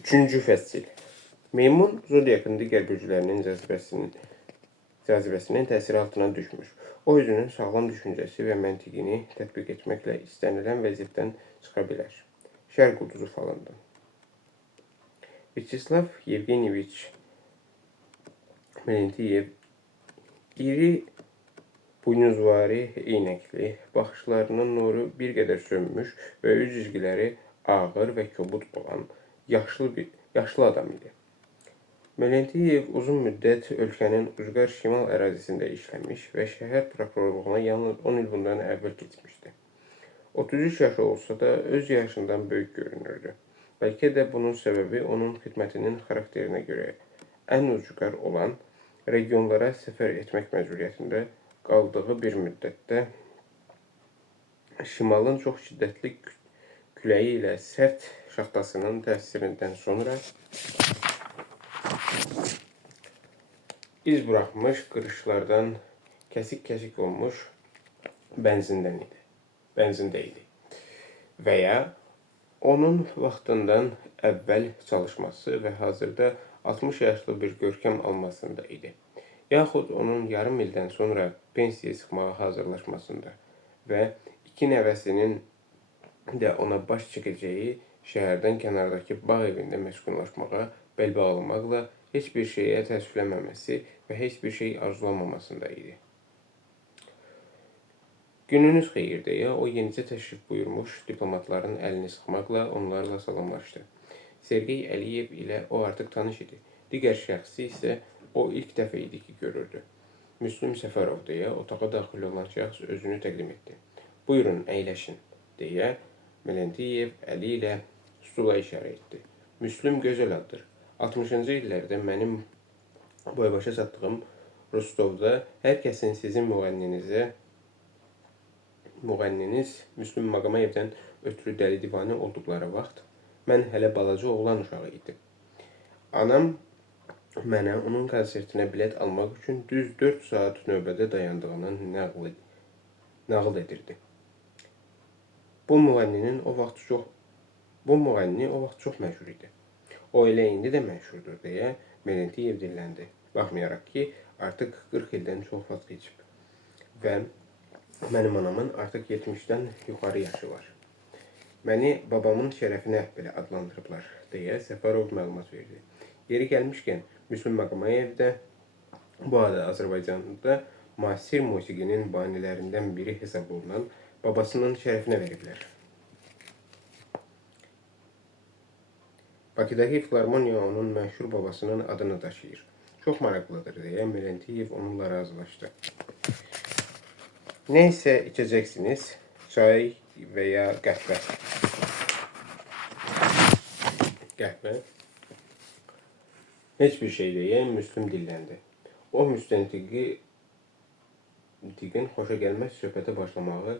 Üçüncü fəsil. Meymun zodiakın digər bürclərinin cazibəsinin təsiri altına düşmüş. O özünün sağlam düşüncəsi və məntiqini tətbiq etməklə istənilən vəziyyətdən çıxa bilər. Şərq ulduzu falından. Vyacheslav Yevgeniyevich Melentiyev iri buynuzvari eynəkli, baxışlarının nuru bir qədər sönmüş və üz cizgiləri ağır və kobud olan yaşlı adam idi. Melentiyev uzun müddət ölkənin ucqar şimal ərazisində işləmiş və şəhər prokurorluğuna yalnız 10 il bundan əvvəl keçmişdi. 33 yaşı olsa da öz yaşından böyük görünürdü. Bəlkə də bunun səbəbi onun xidmətinin xarakterinə görə ən ucqar olan regionlara səfər etmək məcburiyyətində qaldığı bir müddətdə şimalın çox şiddətli küləyi ilə sərt şaxtasının təsirindən sonra iz buraxmış qırışlardan kəsik-kəsik olmuş benzində idi. Və ya onun vaxtından əvvəl çalışması və hazırda 60 yaşlı bir görkəm almasında idi. Yaxud onun yarım ildən sonra pensiya çıxmağa hazırlaşmasında və iki nəvəsinin də ona baş çəkəcəyi şəhərdən kənardakı bağ evində məskunlaşmağa bəl bağlamaqla heç bir şeyə təəssüflənməməsi və heç bir şey arzulamamasında idi. Gününüz xeyir deyə o yenicə təşrif buyurmuş diplomatların əlini sıxmaqla onlarla salamlaşdı. Sergey Əliyev ilə o artıq tanış idi. Digər şəxsi isə o ilk dəfə idi ki, görürdü. Müslüm Səfərov deyə otağa daxil olan şəxs özünü təqdim etdi. Buyurun, əyləşin, deyə Melentiyev əli ilə stula işarə etdi. Müslüm gözəl addır. 60-cı illərdə mənim boybaşa çatdığım Rostovda hər kəsin sizin müğənniniz Müslüm Maqomayevdən ötürü dəli divanə olduqları vaxt mən hələ balaca oğlan uşağı idim. Anam mənə onun konsertinə bilet almaq üçün düz 4 saat növbədə dayandığını nağıl edirdi. Bu müğənni o vaxt çox məşhur idi. O elə indi də məşhurdur deyə Melentiyev dilləndi. Baxmayaraq ki, artıq 40 ildən çox vaxt keçib və mənim anamın artıq 70-dən yuxarı yaşı var. Məni babamın şərəfinə belə adlandırıblar, deyə Səfərov məlumat verdi. Yeri gəlmişkən, Müslüm Maqomayev də bu adı Azərbaycanda müasir musiqinin banilərindən biri hesab olunan babasının şərəfinə veriblər. Bakıdakı Filarmoniya onun məşhur babasının adını daşıyır. Çox maraqlıdır, deyə Melentiyev onunla razılaşdı. Nə isə içəcəksiniz, çay və ya qəhvə. Qəhvə. Heç bir şey deyə Müslüm dilləndi. O müstəntiqin xoşa gəlməz söhbətə başlamağı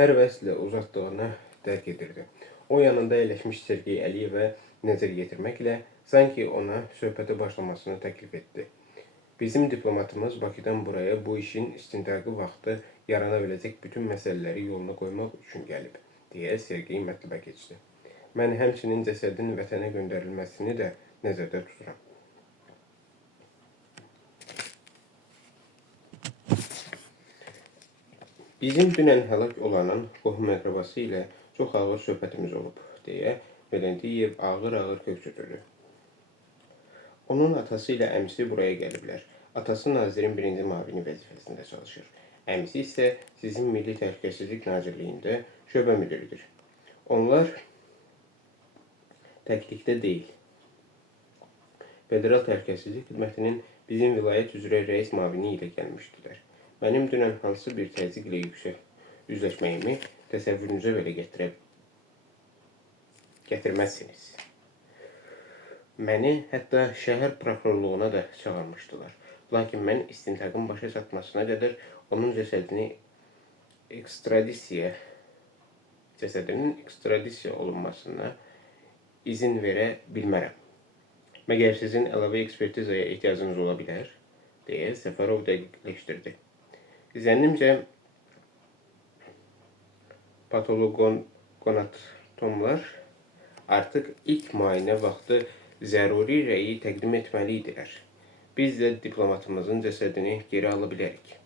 hər vəslə uzatdığını dərk edirdi. O yanında əyləşmiş Sergey Əliyevə nəzər yetirməklə sanki ona söhbətə başlamasını təklif etdi. Bizim diplomatımız Bakıdan buraya bu işin istintaqı vaxtı yarana biləcək bütün məsələləri yoluna qoymaq üçün gəlib, deyə Sergey mətləbə keçdi. Mən həmçinin cəsədin vətənə göndərilməsini də nəzərdə tuturam. Bizim dünən həlak olanın qohum-əqrabası ilə çox ağır söhbətimiz olub, deyə Melentiyev ağır-ağır köks ötürdü. Onun atası ilə əmisi buraya gəliblər. Atası nazirin birinci mavini vəzifəsində çalışır. Əmisi isə sizin Milli Təhlükəsizlik Nazirliyində şöbə müdürüdür. Onlar təklikdə deyil. Federal Təhlükəsizlik Xidmətinin bizim vilayət üzrə rəis mavini ilə gəlmişdilər. Mənim dünən hansı bir təzyiq ilə üzləşməyimi təsəvvürünüzə belə gətirməzsiniz. Məni hətta şəhər prokurorluğuna da çağırmışdılar. Lakin mən istintaqın başa çatmasına qədər onun cəsədinin ekstradisiya olunmasına izin verə bilmərəm. Məgər sizin əlavə ekspertizaya ehtiyacınız ola bilər, deyə Səfərov dəqiqləşdirdi. Zənnimcə, patoloqonatomlar artıq ilk müayinə vaxtı zəruri rəyi təqdim etməlidirlər. Biz də diplomatımızın cəsədini geri ala bilərik.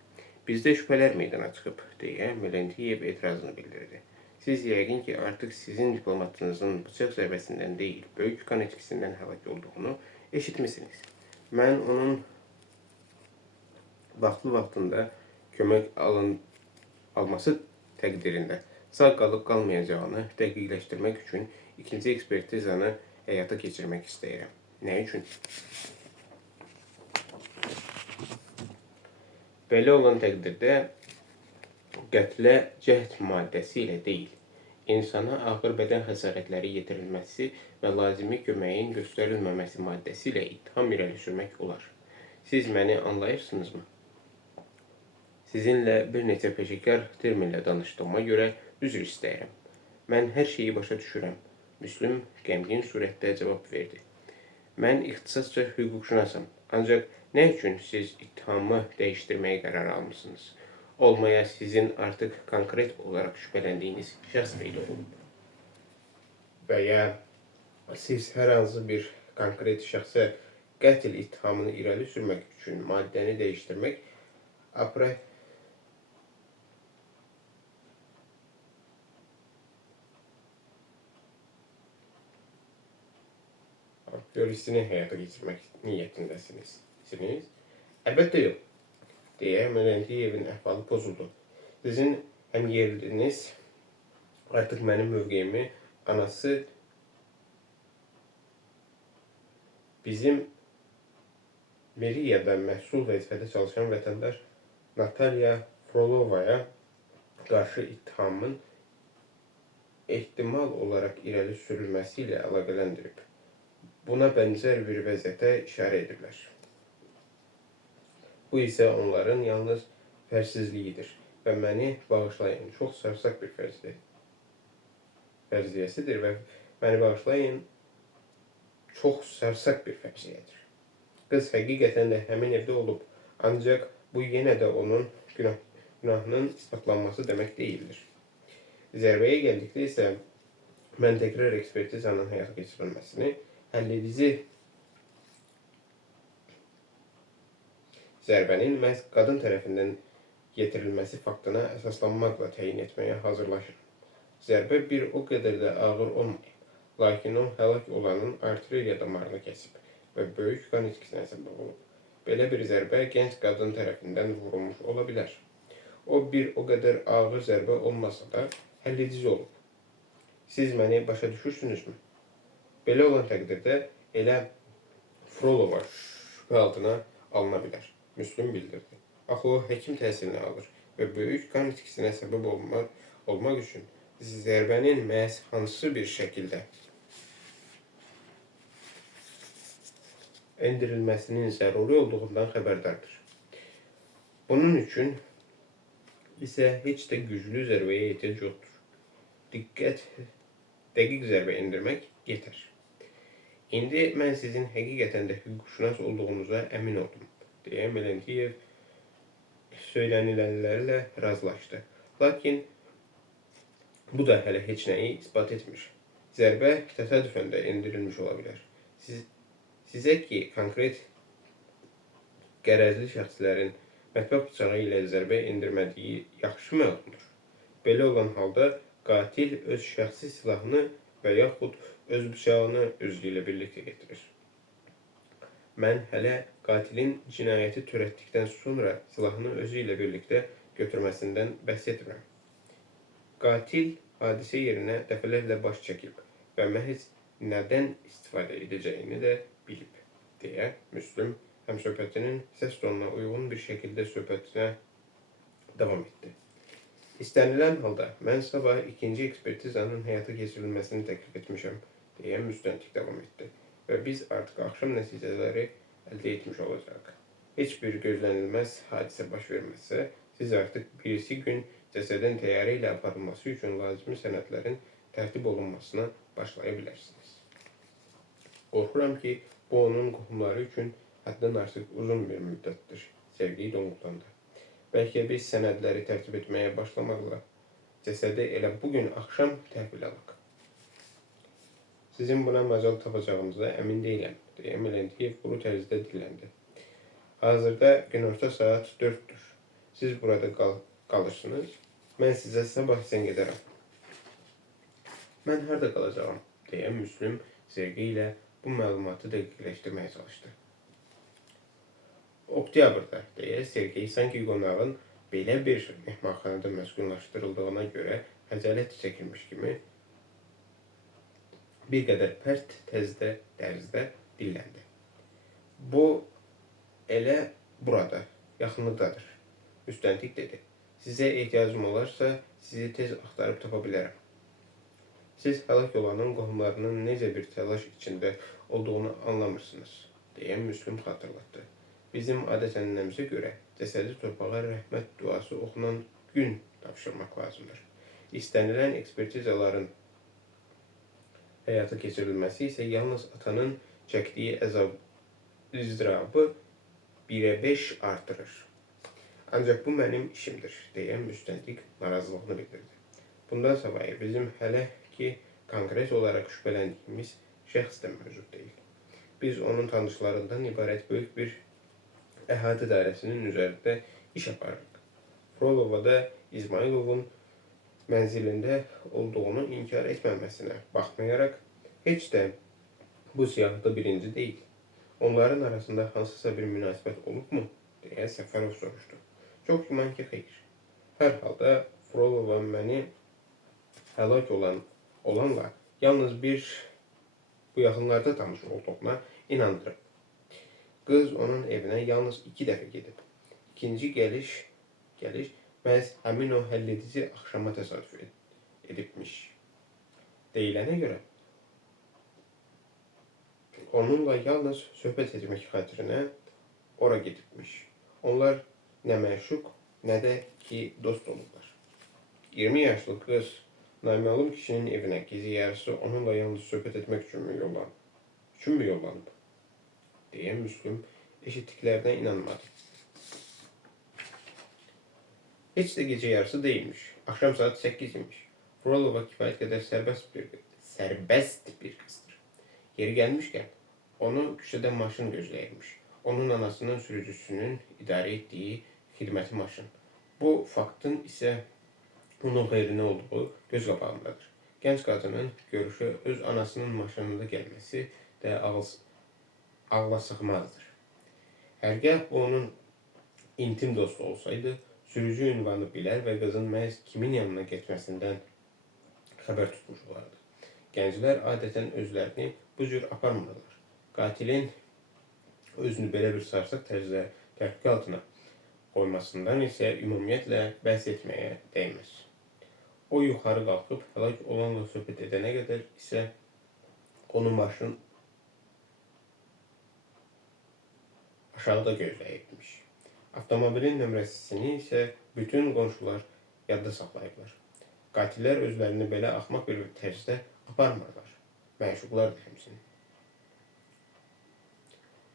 Bizdə şübhələr meydana çıxıb, deyə Melenkov etirazını bildirdi. Siz yəqin ki, artıq sizin diplomatınızın bıçaq zərbəsindən deyil, böyük qan etkisindən həlak olduğunu eşitmisiniz. Mən onun vaxtında kömək alması təqdirində sağ qalıb qalmayacağını dəqiqləşdirmək üçün ikinci ekspertizanı həyata keçirmək istəyirəm. Nə üçün? Belə olan təqdirdə qətlə cəhd maddəsi ilə deyil, insana ağır bədən xəsarətləri yetirilməsi və lazımi köməyin göstərilməməsi maddəsi ilə ittiham irəli sürmək olar. Siz məni anlayırsınızmı? Sizinlə bir neçə peşəkar terminlə danışdığıma görə üzr istəyirəm. Mən hər şeyi başa düşürəm. Müslüm qəmgin surətdə cavab verdi. Mən ixtisasca hüquqşünasam. Ancaq nə üçün siz ittihamı dəyişdirməyə qərar almışsınız? Olmaya sizin artıq konkret olaraq şübhələndiyiniz şəxs peyda olub. Və ya siz hər hansı bir konkret şəxsə qətl ittihamını irəli sürmək üçün maddəni dəyişdirmək teorisini həyata keçirmək niyyətindəsiniz. Əlbəttə yox, deyə Melenkovun əhvalı pozuldu. Sizin həmyerliniz artıq mənim mövqeyimi anası bizim Meriyada məhsul vəzifədə çalışan vətəndaş Natalya Frolovaya qarşı ittihamın ehtimal olaraq irəli sürülməsi ilə əlaqələndirib. Buna bənzər bir vəziyyətə işarə ediblər. Bu isə onların yalnız fərsizliyidir və məni bağışlayın, çox sarsaq bir fərziyyəsidir və məni bağışlayın, çox sarsaq bir fərziyyədir. Qız həqiqətən də həmin evdə olub, ancaq bu yenə də onun günahının isbatlanması demək deyildir. Zərbəyə gəldikdə isə mən təkrar ekspertizanın həyata keçirilməsini həlledici zərbənin məhz qadın tərəfindən yetirilməsi faktına əsaslanmaqla təyin etməyə hazırlaşır. Zərbə bir o qədər də ağır olmayıb, lakin o həlak olanın arteriya damarını kəsib və böyük qan itkisinə səbəb olub. Belə bir zərbə gənc qadın tərəfindən vurulmuş ola bilər. O bir o qədər ağır zərbə olmasa da həlledici olub. Siz məni başa düşürsünüzmü? Belə olan təqdirdə elə Frolova şübhə altına alına bilər. Müslüm bildirdi. Axı o həkim təhsilini alır və böyük qan itkisinə səbəb olmaq üçün zərbənin məhz hansı bir şəkildə endirilməsinin zəruri olduğundan xəbərdardır. Bunun üçün isə heç də güclü zərbəyə ehtiyac yoxdur. Dəqiq zərbə endirmək yetər. İndi mən sizin həqiqətən də hüquqşünas olduğunuza əmin oldum, deyə Melenkov söylənilənlərlə razılaşdı. Lakin bu da hələ heç nəyi isbat etmir. Zərbə təsadüfən də endirilmiş ola bilər. Sizə ki, konkret qərəzli şəxslərin mətbəx bıçağı ilə zərbə endirmədiyi yaxşı məlumdur. Belə olan halda qatil öz şəxsi silahını və yaxud öz bıçağını özü ilə birlikdə getirir. Mən hələ qatilin cinayəti törətdikdən sonra silahını özü ilə birlikdə götürməsindən bəhs etmirəm. Qatil hadisə yerinə dəfələrlə baş çəkib və məhz nədən istifadə edəcəyini də bilib, deyə Müslüm həmsöhbətinin səs tonuna uyğun bir şəkildə söhbətinə davam etdi. İstənilən halda mən sabah ikinci ekspertizanın həyata keçirilməsini təklif etmişəm, deyə müstəntiq davam etdi və biz artıq axşam nəticələri əldə etmiş olacaq. Heç bir gözlənilməz hadisə baş verməzsə, siz artıq birisi gün cəsədin təyyarə ilə aparılması üçün lazımi sənədlərin tərtib olunmasına başlaya bilərsiniz. Qorxuram ki, bu onun qohumları üçün həddən artıq uzun bir müddətdir, sevgiyi donquldandı. Bəlkə biz sənədləri tərtib etməyə başlamaqla cəsədi elə bugün axşam təhvil alaq. Sizin buna macal tapacağınıza əmin deyiləm, deyə Melendi quru tərzdə dilləndi. Hazırda günorta saat 4'dür. Siz burada kalırsınız. Mən sizə sabah sən gedərəm. Mən harda qalacağam, deyə Müslüm Sergey ilə bu məlumatı dəqiqləşdirməyə çalışdı. Oktyabrda, deyə Sergey sanki qonağın belə bir mehmanxanada məskunlaşdırıldığına görə xəcalət çəkilmiş kimi bir qədər pərt tərzdə dilləndi. Bu elə burada, yaxınlıqdadır. Müstəntiq dedi. Sizə ehtiyacım olarsa, sizi tez axtarıb tapa bilərəm. Siz həlak olanın qohumlarının necə bir təlaş içində olduğunu anlamırsınız, deyə Müslüm xatırlatdı. Bizim adət-ənənəmizə görə cəsədi torpağa rəhmət duası oxunan gün tapşırmaq lazımdır. İstənilən ekspertizaların həyata keçirilməsi isə yalnız atanın çəkdiyi əzab-ızdırabı 1'e 5 artırır. Ancaq bu mənim işimdir, deyə müstəntiq narazılığını bildirdi. Bundan savayı bizim hələ ki konkret olaraq şübhələndiyimiz şəxs də mövcud deyil. Biz onun tanışlarından ibarət böyük bir əhatə dairəsinin üzərində iş aparırıq. Frolova da İzmayılovun mənzilində olduğunu inkar etməməsinə baxmayaraq, heç də bu siyahıda birinci deyil. Onların arasında hansısa bir münasibət olubmu, deyə Səfərov soruşdu. Çox güman ki, xeyr. Hər halda Frolova məni həlak olanla yalnız bu yaxınlarda tanış olduğuna inandırıb. Qız onun evinə yalnız 2 dəfə gedib. İkinci gəliş məhz həmin o həlledici axşama təsadüf edibmiş. Deyilənə görə onunla yalnız söhbət etmək xatirinə ora gedibmiş. Onlar nə məşuq, nə də ki dost olurlar. 20 yaşlı qız naməlum kişinin evinə gecə yarısı onunla yalnız söhbət etmək üçün mü yollanıb? Deyə Müslüm eşitdiklərinə inanmadı. Heç də gecə yarısı değilmiş. Akşam saat 8 imiş. Frolova kifayət qədər sərbəst bir qızdır. Yeri gəlmişkən, onu küçədə maşın gözləyirmiş. Onun anasının sürücüsünün idarə etdiyi xidməti maşın. Bu faktın isə onun xeyrinə olduğu göz qabağındadır. Gənc qadının görüşü öz anasının maşınında gəlməsi də ağla sığmazdır. Hərgah bu onun intim dostu olsaydı, sürücü ünvanı bilər və qızın məhz kimin yanına getməsindən xəbər tutmuş olardı. Gənclər adətən özlərini bu cür aparmırlar. Qatilin özünü belə bir sarsaq tərzdə təhqiq altına qoymasından isə ümumiyyətlə bəhs etməyə dəyməz. O yuxarı qalxıb həlak olanla söhbət edənə qədər isə onun maşın aşağıda gözləyibmiş. Avtomobilin nömrəsini isə bütün qonşular yadda saxlayıblar. Qatillər özlərini belə axmaq bir tərzdə aparmırlar. Məşuqlar da həmçinin.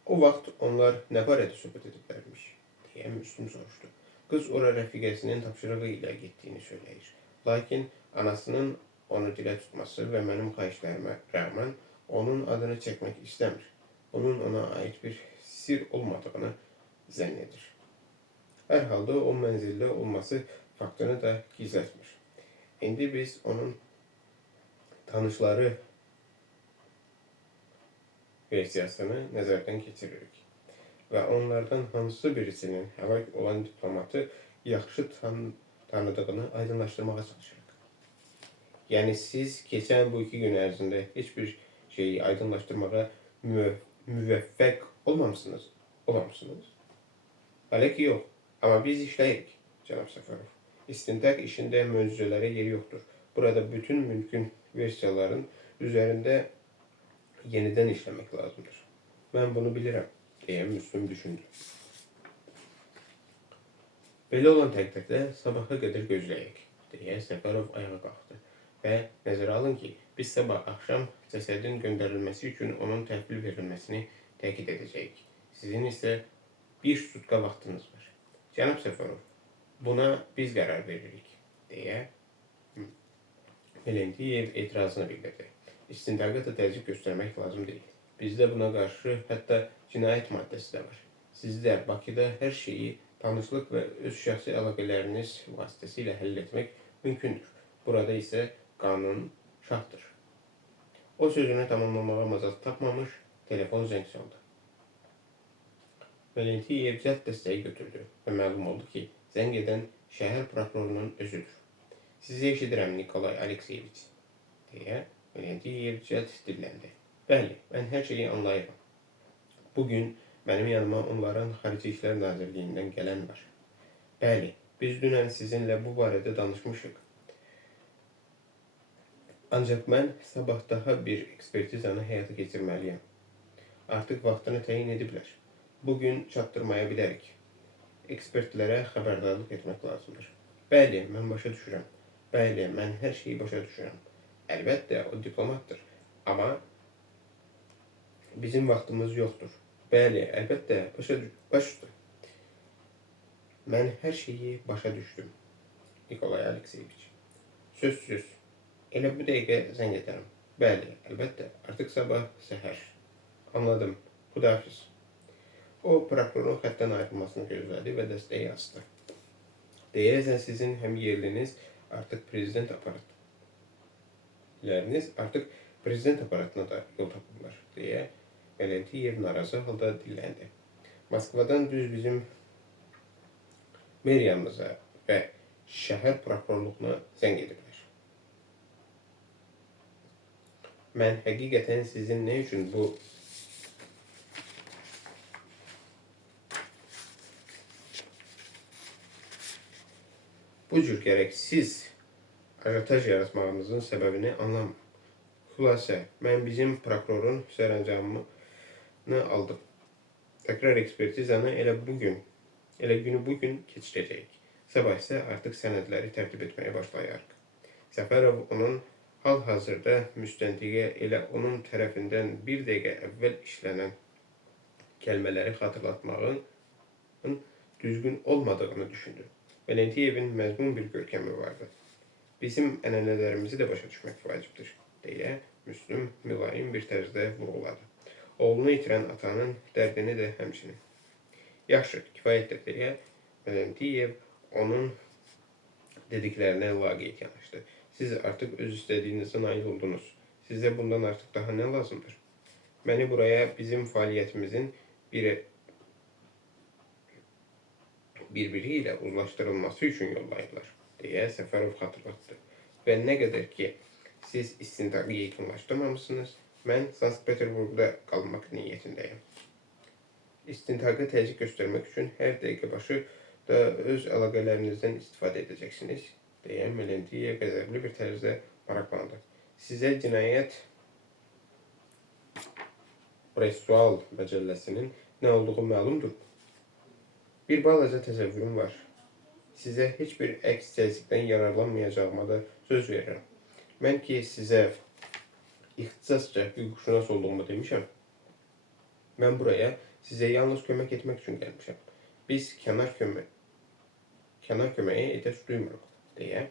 O vaxt onlar nə barədə söhbət ediblərmiş, deyə Müslüm soruşdu. Qız ora rəfiqəsinin tapşırığı ilə getdiyini söyləyir. Lakin anasının onu dilə tutması və mənim xahişlərimə rəğmən onun adını çəkmək istəmir. Bunun ona ait bir sir olmadığını zənn edir. Hər halda o mənzildə olması faktını da gizlətmir. İndi biz onun tanışları versiyasını nəzərdən keçiririk və onlardan hansı birisinin həlak olan diplomatı yaxşı tanıdığını aydınlaşdırmağa çalışırıq. Yəni siz keçən bu 2 gün ərzində heç bir şeyi aydınlaşdırmağa müvəffəq olmamışsınız. Hələ ki yox, amma biz işləyirik, cənab Səfərov. İstintaq işində möcüzələrə yeri yoxdur. Burada bütün mümkün versiyaların üzərində yenidən işləmək lazımdır. Mən bunu bilirəm, deyə Müslüm düşündü. Belə olan təqdirdə sabaha qədər gözləyək, deyə Səfərov ayağa qalxdı və nəzərə alın ki, biz sabah axşam cəsədin göndərilməsi üçün onun təhvil verilməsini təkid edəcəyik. Sizin isə 1 sutka vaxtınız var. Cənab Səfərov, buna biz qərar veririk, deyə Melendiyev etirazını bildirdi. İstintaqa da təzyiq göstərmək lazım deyil. Bizdə buna qarşı hətta cinayət maddəsi də var. Sizdə Bakıda hər şeyi tanışlıq və öz şəxsi əlaqələriniz vasitəsilə həll etmək mümkündür. Burada isə qanun şahdır. O sözünü tamamlamağa macal tapmamış, telefon zəng çaldı. Valentiyev cəld dəstəyi götürdü və məlum oldu ki, zəng edən şəhər prokurorunun özüdür. Sizi eşidirəm, Nikolay Alekseyeviç, deyə Valentiyev cəld dilləndi. Bəli, mən hər şeyi anlayıram. Bugün mənim yanıma onların Xarici İşlər Nazirliyindən gələn var. Bəli, biz dünən sizinlə bu barədə danışmışıq. Ancaq mən sabah daha bir ekspertizanı həyata keçirməliyəm. Artıq vaxtını təyin ediblər. Bugün çatdırmaya bilərik. Ekspertlərə xəbərdarlıq etmək lazımdır. Bəli, mən başa düşürəm. Bəli, mən hər şeyi başa düşürəm. Əlbəttə, o diplomatdır. Amma bizim vaxtımız yoxdur. Bəli, əlbəttə, başa. Mən hər şeyi başa düşdüm, Nikolay Alekseyeviç. Söz. Elə bu dəqiqə zəng edərəm. Bəli, əlbəttə, artıq sabah səhər. Anladım. Xudahafiz. O, prokurorun xəttdən ayrılmasını gözlədi və dəstəyi asdı. Deyəsən sizin həm yerliniz artıq prezident aparatına da yol tapırlar, deyə Valentiyev narazı halda dilləndi. Moskvadan düz bizim meriyamıza və şəhər prokurorluğuna zəng ediblər. Mən həqiqətən sizin nə üçün bu cür gərəksiz ajotaj yaratmağımızın səbəbini anlamam. Xülasə, mən bizim prokurorun sərəncamını aldım. Təkrar ekspertizanı elə günü bugün keçirəcəyik. Sabah isə artıq sənədləri tərtib etməyə başlayarıq. Səfərov onun hal-hazırda müstəntiqə elə onun tərəfindən bir dəqiqə əvvəl işlənən kəlmələri xatırlatmağın düzgün olmadığını düşündü. Valentiyevin məzmun bir görkəmi vardı. Bizim ənənələrimizi də başa düşmək vacibdir, deyə Müslüm mülayim bir tərzdə vurğuladı. Oğlunu itirən atanın dərdini də həmçinin. Yaxşı, kifayətdir, deyə Valentiyev onun dediklərinə laqeyd yanaşdı. Siz artıq öz istədiyinizə nail oldunuz. Sizə bundan artıq daha nə lazımdır? Məni buraya bizim fəaliyyətimizin birbiri ilə uzlaşdırılması üçün yollayırlar, deyə Səfərov xatırlatdı. Və nə qədər ki, siz istintaqı yekunlaşdırmamışsınız, mən Sankt-Peterburqda qalmaq niyyətindəyim. İstintaqı təzyiq göstərmək üçün hər dəqiqə başı da öz əlaqələrinizdən istifadə edəcəksiniz, deyə Valentiyev qəzəbli bir tərzdə maraqlandı. Sizə cinayət Pressual məcəlləsinin nə olduğu məlumdur. Bir balaca təsəvvürüm var. Sizə heç bir əks təzyiqdən yararlanmayacağıma da söz verirəm. Mən ki, sizə ixtisasca hüquqşünas olduğumu demişəm. Mən buraya sizə yalnız kömək etmək üçün gəlmişəm. Biz kənar köməyə ehtiyac duymuruq, deyə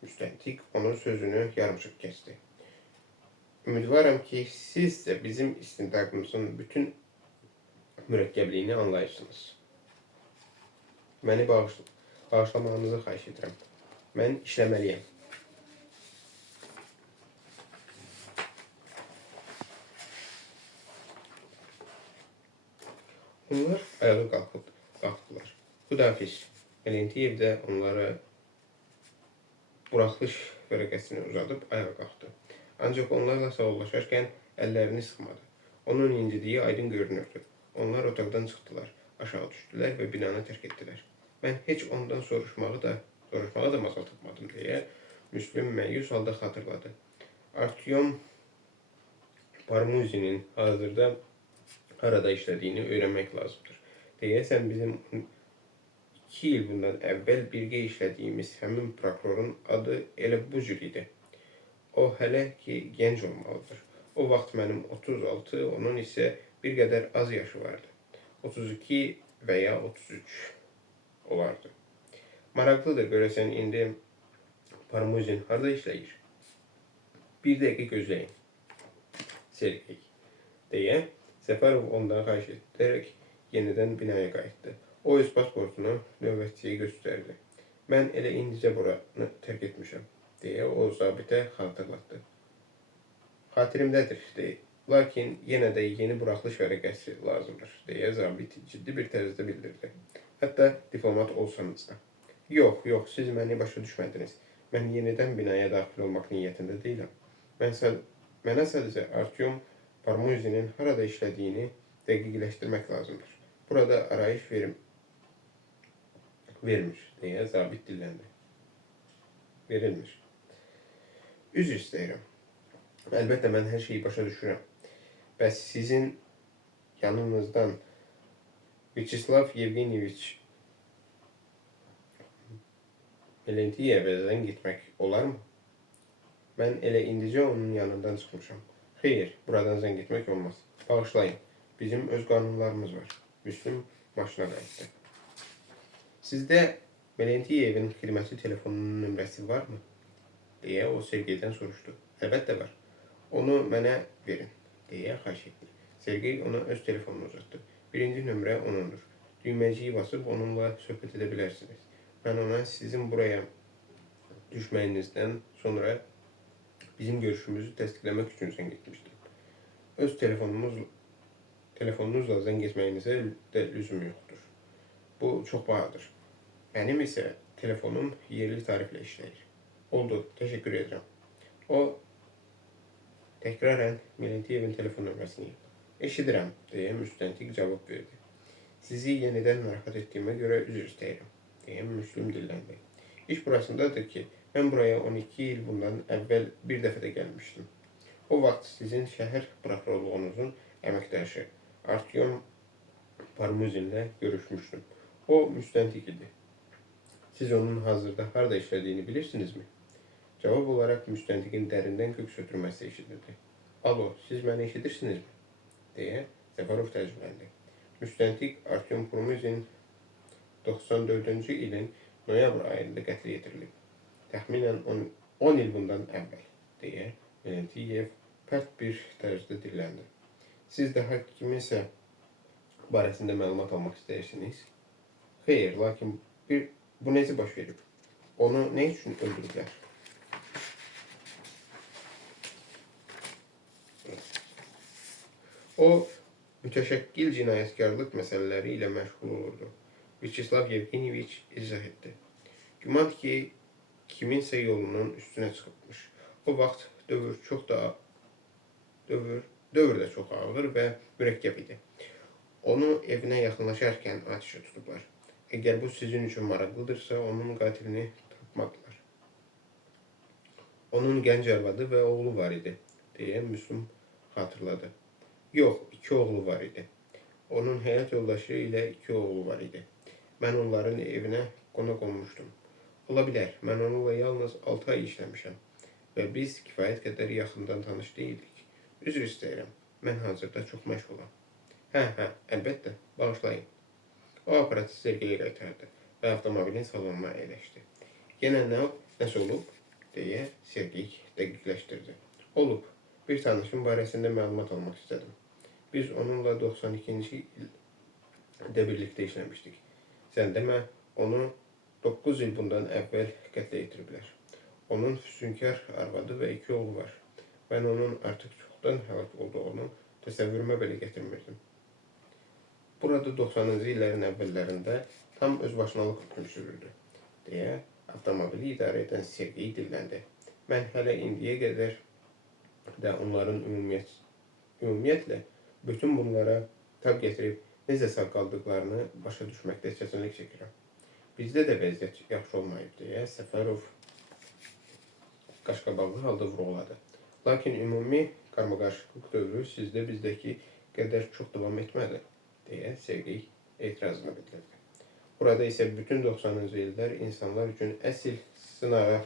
müstəntiq onun sözünü yarımçıq kəsdi. Ümidvaram ki, siz də bizim istintaqımızın bütün mürəkkəbliyini anlayırsınız. Məni bağışlamağınızı xahiş edirəm. Mən işləməliyəm. Onlar ayağa qalxdılar. Xudahafiz. Valentiyev də onlara buraxılış vərəqəsini uzadıb ayağa qalxdı. Ancaq onlarla sağollaşarkən əllərini sıxmadı. Onun incidiyi aydın görünürdü. Onlar otaqdan çıxdılar, aşağı düşdülər və binanı tərk etdilər. Mən heç ondan soruşmağa da macal tapmadım, deyə Müslüm məyus halda xatırladı. Artyom Parmuzinin hazırda harada işlədiyini öyrənmək lazımdır. Deyəsən bizim 2 il bundan əvvəl birgə işlədiyimiz həmin prokurorun adı elə bu cür idi. O hələ ki gənc olmalıdır. O vaxt mənim 36, onun isə bir qədər az yaşı vardı. 32 və ya 33 olardı. Maraqlıdır, görəsən indi Parmuzin harada işləyir? Bir dəqiqə gözləyin, Sergey, deyə Səfərov ondan xahiş edərək yenidən binaya qayıtdı. O öz pasportunu növbətçiyə göstərdi. Mən elə indicə buranı tərk etmişəm, deyə o zabitə xatırlatdı. Xatirimdədir, deyə. Lakin yenə də yeni buraxılış vərəqəsi lazımdır, deyə zabit ciddi bir tərzdə bildirdi. Hətta diplomat olsanız da. Yox, siz məni başa düşmədiniz. Mən yenidən binaya daxil olmaq niyyətində deyiləm. Mənə sadəcə Artyom Parmuzinin harada işlədiyini dəqiqləşdirmək lazımdır. Burada arayış vermir, deyə zabit dilləndi. Verilmir. Üzr istəyirəm. Əlbəttə, mən hər şeyi başa düşürəm. Bəs sizin yanınızdan Vyacheslav Yevgeniyevich Melentiyevə zəng etmək olarmı? Mən elə indicə onun yanından çıxmışam. Xeyr, buradan zəng etmək olmaz. Bağışlayın, bizim öz qanunlarımız var. Müslüm maşına qayıtdı. Sizdə Melentiyevin xidmətçi telefonunun nömrəsi varmı? Deyə o Sergeydən soruşdu. Əlbəttə var. Onu mənə verin, deyə xahiş etdi. Sergey ona öz telefonunu uzatdı. Birinci nömrə onundur. Düyməciyi basıb onunla söhbət edə bilərsiniz. Mən ona sizin buraya düşməyinizdən sonra bizim görüşümüzü təsdiqləmək üçün zəng etmişdim. Öz telefonunuzla zəng etməyinizə də lüzum yoxdur. Bu çox bahadır. Mənim isə telefonum yerli tariflə işləyir. Oldu, təşəkkür edirəm. O təkrarən Melentiyevin telefon nömrəsini eşidirəm, deyə müstəntiq cavab verdi. Sizi yenidən narahat etdiyimə görə üzr istəyirəm, deyə Müslüm dilləndi. İş burasındadır ki, mən buraya 12 il bundan əvvəl bir dəfə də gəlmişdim. O vaxt sizin şəhər prokurorluğunuzun əməkdaşı Artyom Parmuzinlə görüşmüşdüm. O müstəntiq idi. Siz onun hazırda harada işlədiyini bilirsinizmi? Cavab olaraq müstəntiqin dərindən köks ötürməsi eşidildi. Alo, siz məni eşidirsinizmi? Deyə Səfərov təəccübləndi. Müstəntiq Artyom Parmuzin 94-cü ilin noyabr ayında qətl yetirilib. Təxminən 10 il bundan əvvəl, deyə Melentiyev pərt bir tərzdə dilləndi. Siz daha kiminsə barəsində məlumat almaq istəyirsiniz? Xeyr, lakin bu necə baş verib? Onu nə üçün öldürüblər? O, mütəşəkkil cinayətkarlıq məsələləri ilə məşğul olurdu. Vyacheslav Yevgeniyevich izah etdi. Güman ki, kiminsə yolunun üstünə çıxıbmış. O vaxt dövr də çox ağır və mürəkkəb idi. Onu evinə yaxınlaşarkən atəşə tutublar. Əgər bu sizin üçün maraqlıdırsa, onun qatilini tapmadılar. Onun gənc arvadı və oğlu var idi, deyə Müslüm xatırladı. Yox, 2 oğlu var idi. Onun həyat yoldaşı ilə 2 oğlu var idi. Mən onların evinə qonaq olmuşdum. Ola bilər, mən onunla yalnız 6 ay işləmişəm və biz kifayət qədər yaxından tanış deyildik. Üzr istəyirəm, mən hazırda çox məşğulam. Hə, əlbəttə, bağışlayın. O aparatı Sergeyə qaytardı və avtomobilin salonuna əyləşdi. Yenə nəsə olub, deyə Sergey dəqiqləşdirdi. Olub, bir tanışım barəsində məlumat almaq istədim. Biz onunla 92-ci ildə birlikdə işləmişdik. Sən demə, onu 9 il bundan əvvəl qətlə yetiriblər. Onun füsunkar arvadı və 2 oğlu var. Mən onun artıq çoxdan həlak olduğunu təsəvvürümə belə gətirmirdim. Burada 90-cı illərin əvvəllərində tam özbaşınalıq hökm sürürdü, deyə avtomobili idarə edən Sergey dilləndi. Mən hələ indiyə qədər də onların ümumiyyətlə bütün bunlara tab gətirib necə sağ qaldıqlarını başa düşməkdə çətinlik çəkirəm. Bizdə də vəziyyət yaxşı olmayıb, deyə Səfərov qaşqabaqlı halda vurğuladı. Lakin ümumi qarmaqarışıqlıq dövrü sizdə bizdəki qədər çox davam etmədi, deyə Sergey etirazını bildirdi. Burada isə bütün 90-cı illər insanlar üçün əsl sınağa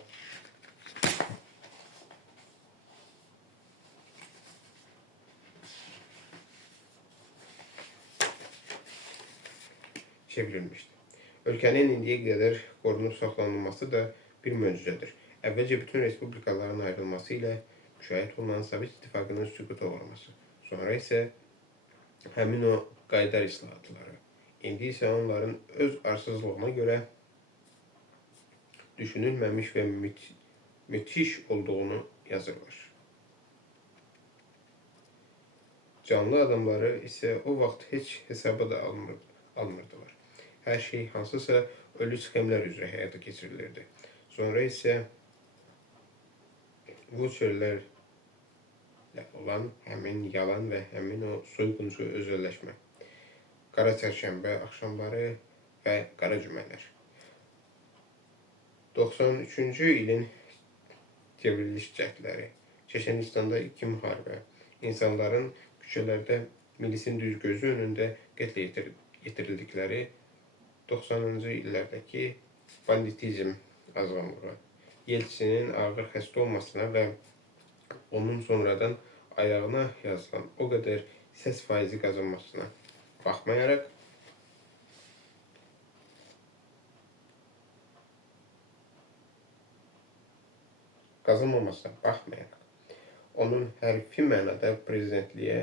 çevrilmişdi. Ölkənin indiyə qədər qorunub saxlanılması da bir möcüzədir. Əvvəlcə bütün respublikaların ayrılması ilə müşahid olunan Sovet İttifaqının süquta uğraması. Sonra isə həmin o qaydar islahatları. İndi isə onların öz arsızlığına görə düşünülməmiş və müthiş olduğunu yazırlar. Canlı adamları isə o vaxt heç hesaba da almırdılar. Hər şey hansısa ölü sxemlər üzrə həyata keçirilirdi. Sonra isə bu çöllərlə olan həmin yalan və həmin o soyğuncu özəlləşmə. Qara çərşənbə axşamları və qara cümələr. 93-cü ilin çevriliş cəhdləri, Çeçenistanda 2 müharibə, insanların küçələrdə milisin düz gözü önündə qətlə yetirildikləri 90-cı illərdəki banditizm azğınlığı, Yeltsinin ağır xəstə olmasına və onun sonradan ayağına yazılan o qədər səs faizi qazanmasına baxmayaraq, onun hərfi mənada prezidentliyə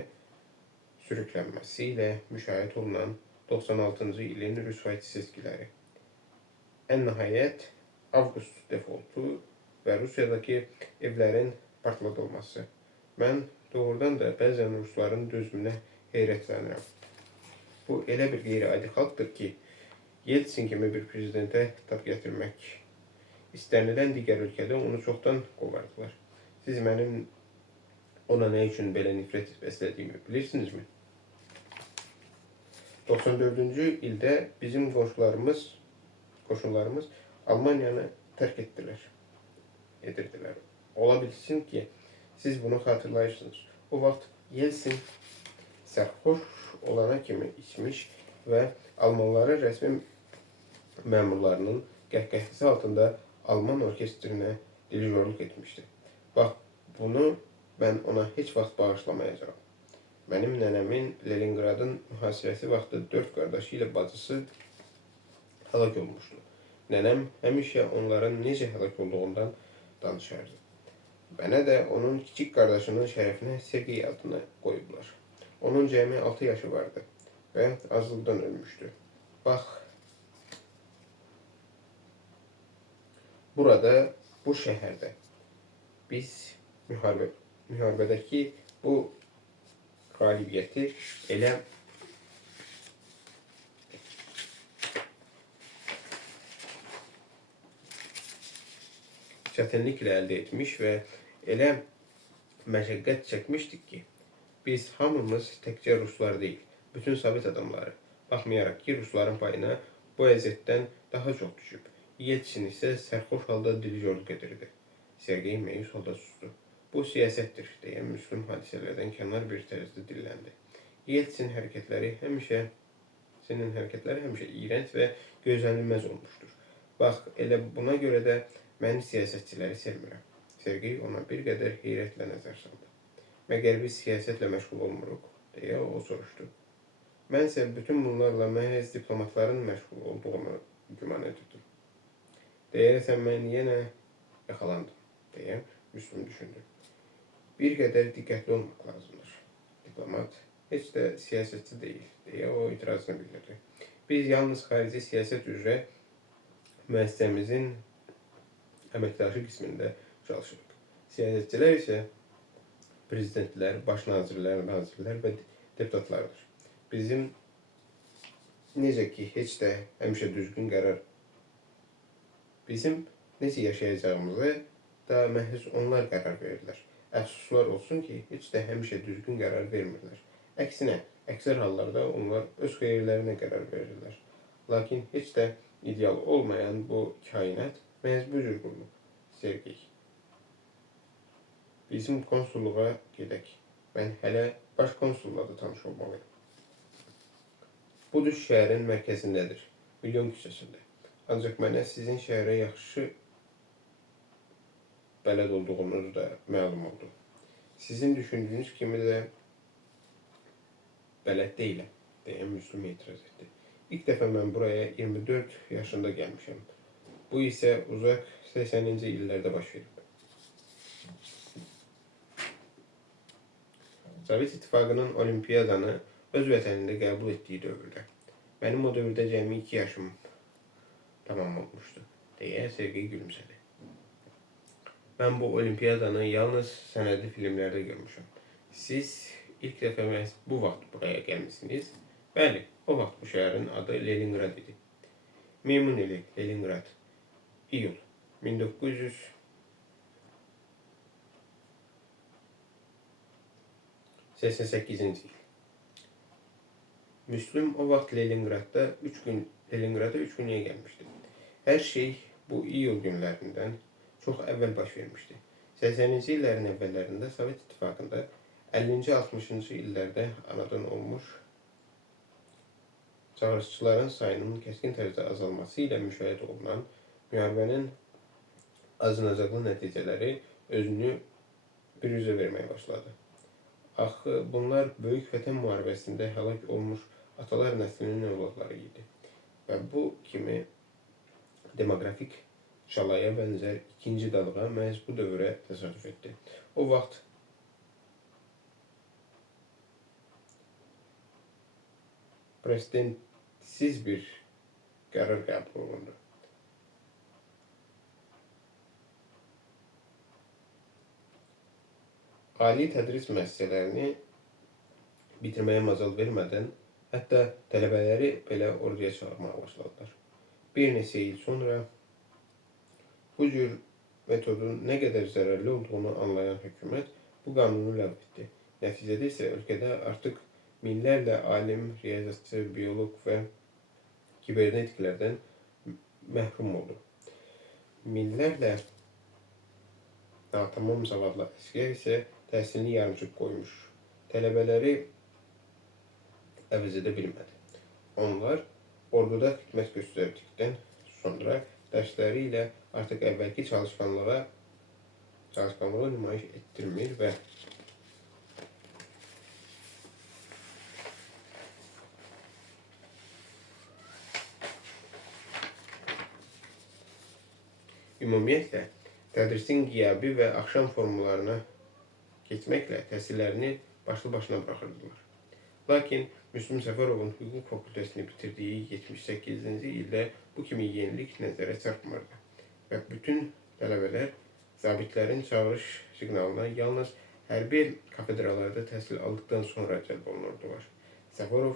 sürüklənməsi ilə müşahidə olunan 96-cı ilin rüsvayçı seçkiləri. Ən nəhayət, Avqust defoltu və Rusiyadakı evlərin partladılması. Mən doğrudan da bəzən Rusların dözümünə heyrətlənirəm. Bu elə bir qeyri-adi xalqdır ki, Yeltsin kimi bir prezidentə tab gətirmək istənilən digər ölkədə onu çoxdan qovardılar. Siz mənim ona nə üçün belə nifrət bəslədiyimi bilirsinizmi? 94-cü ildə bizim qoşunlarımız Almaniyanı tərk edirdilər. Ola bilsin ki, siz bunu xatırlayırsınız. O vaxt Yeltsin sərxoş olana kimi içmiş və Almanların rəsmi məmurlarının qəhqəhəsi altında Alman orkestrinə dirijorluq etmişdi. Bax, bunu mən ona heç vaxt bağışlamayacağam. Mənim nənəmin Leningradın mühasirəsi vaxtı 4 qardaşı ilə bacısı həlak olmuşdu. Nənəm həmişə onların necə həlak olduğundan danışardı. Mənə də onun kiçik qardaşının şərəfinə Sergey adını qoyublar. Onun cəmi 6 yaşı vardı və aclıqdan ölmüşdü. Bax, burada, bu şəhərdə biz müharibədəki bu qalibiyyəti elə çətinliklə əldə etmiş və elə məşəqqət çəkmişdik ki, biz hamımız təkcə ruslar deyil, bütün Sovet adamları, baxmayaraq ki, rusların payına bu əziyyətdən daha çox düşüb. Yeltsin isə sərxoş halda dirijorluq edirdi. Sergey məyus halda sustu. Bu siyasətdir, deyə Müslüm hadisələrdən kənar bir tərzdə dilləndi. Yeltsin senin hərəkətləri həmişə iyrənc və gözlənilməz olmuşdur. Bax, elə buna görə də mən siyasətçiləri sevmirəm. Sergey ona bir qədər heyrətlə nəzər saldı. Məgər biz siyasətlə məşğul olmuruq, deyə o soruşdu. Mənsə bütün bunlarla məhz diplomatların məşğul olduğunu güman edirdim. Deyərsən mən yenə yaxalandım, deyə Müslüm düşündü. Bir qədər diqqətli olmaq lazımdır. Diplomat heç də siyasətçi deyil, deyə o itirazını bildirdi. Biz yalnız xarici siyasət üzrə müəssisəmizin əməkdaşı qismində çalışırıq. Siyasətçilər isə prezidentlər, baş nazirlər və deputatlardır. Bizim necə yaşayacağımızı da məhz onlar qərar verirlər. Əfsuslar olsun ki, heç də həmişə düzgün qərar vermirlər. Əksinə, əksər hallarda onlar öz xeyirlərinə qərar verirlər. Lakin heç də ideal olmayan bu kainat məhz bu cür qurulub. Sergey, bizim konsulluğa gedək. Mən hələ baş konsulla da tanış olmalıyım. Buduz şəhərin mərkəzindədir, Milyon küçəsində. Ancaq mənə sizin şəhərə yaxşı bələd olduğunuz da məlum oldu. Sizin düşündüyünüz kimi də bələd deyiləm, deyə Müslüm etiraz etdi. İlk dəfə mən buraya 24 yaşında gəlmişəm. Bu isə uzaq 80-ci illərdə baş verib. Sovet İttifaqının olimpiyadanı öz vətənində qəbul etdiyi dövrdə. Mənim o dövrdə cəmi 2 yaşım tamam olmuşdu, deyə Sergey gülümsədi. Mən bu olimpiyadanı yalnız sənədli filmlərdə görmüşəm. Siz ilk dəfə məhz bu vaxt buraya gəlmişsiniz. Bəli, o vaxt bu şəhərin adı Leningrad idi. Meymun ili Leningrad. İyul 1988-ci il. Müslüm o vaxt Leningrada 3 günlüyə gəlmişdi. Hər şey bu iyul günlərindən çox əvvəl baş vermişdi. 80-ci illərin əvvəllərində Sovet İttifaqında 50-ci, 60-cı illərdə anadan olmuş çağrışçıların sayının kəskin tərzdə azalması ilə müşahidə olunan müharibənin acınacaqlı nəticələri özünü büruzə verməyə başladı. Axı bunlar böyük vətən müharibəsində həlak olmuş atalar nəslinin övladları idi. Və bu kimi demoqrafik şalaya bənzər ikinci dalğa məhz bu dövrə təsadüf etdi. O vaxt presidentsiz bir qərar qəbul olundu. Ali tədris müəssisələrini bitirməyə macal vermədən hətta tələbələri belə orduya çağırmağa başladılar. Bir neçə il sonra bu cür metodun nə qədər zərərli olduğunu anlayan hökumət bu qanunu ləğv etdi. Nəticədə isə ölkədə artıq minlərlə alim, riyaziyyatçı, bioloq və kibernetiklərdən məhrum oldu. Minlərlə natamam savadlı əsgər isə təhsilini yarımçıq qoymuş. Tələbələri əvəz edə bilmədi. Onlar orduda xidmət göstərdikdən sonra dərsləri ilə artıq əvvəlki çalışqanlığı nümayiş etdirmir və ümumiyyətlə tədrisin qiyabi və axşam formalarına keçməklə təhsillərini başlı başına buraxırdılar. Lakin Müslüm Səfərovun hüquq fakültəsini bitirdiyi 78-ci ildə bu kimi yenilik nəzərə çarpmırdı və bütün tələbələr zabitlərin çağırış siqnalına yalnız hərbi kafedralarda təhsil aldıqdan sonra cəlb olunurdular. Səfərov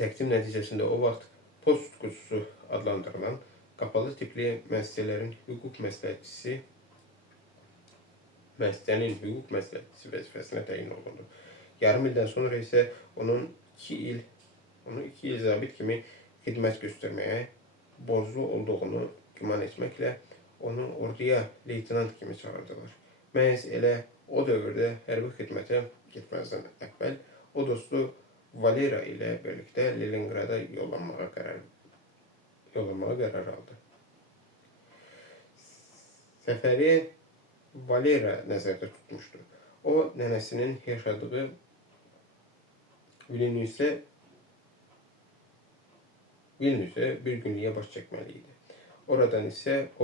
təqdim nəticəsində o vaxt post tutqucusu adlandırılan qapalı tipli müəssisələrin müəssisənin hüquq məsləhətçisi vəzifəsinə təyin olundu. Yarım ildən sonra isə onu 2 il zabit kimi xidmət göstərməyə borclu olduğunu güman etməklə onu orduya leytenant kimi çağırdılar. Məhz elə o dövrdə hərbi xidmətə getməzdən əvvəl o dostu Valera ilə birlikdə Leningrada yollanmağa qərar aldı. Səfəri Valera nəzərdə tutmuşdu. O, nənəsinin yaşadığı Vilnius'e bir günlüyə baş çəkməli idi. Oradan isə o,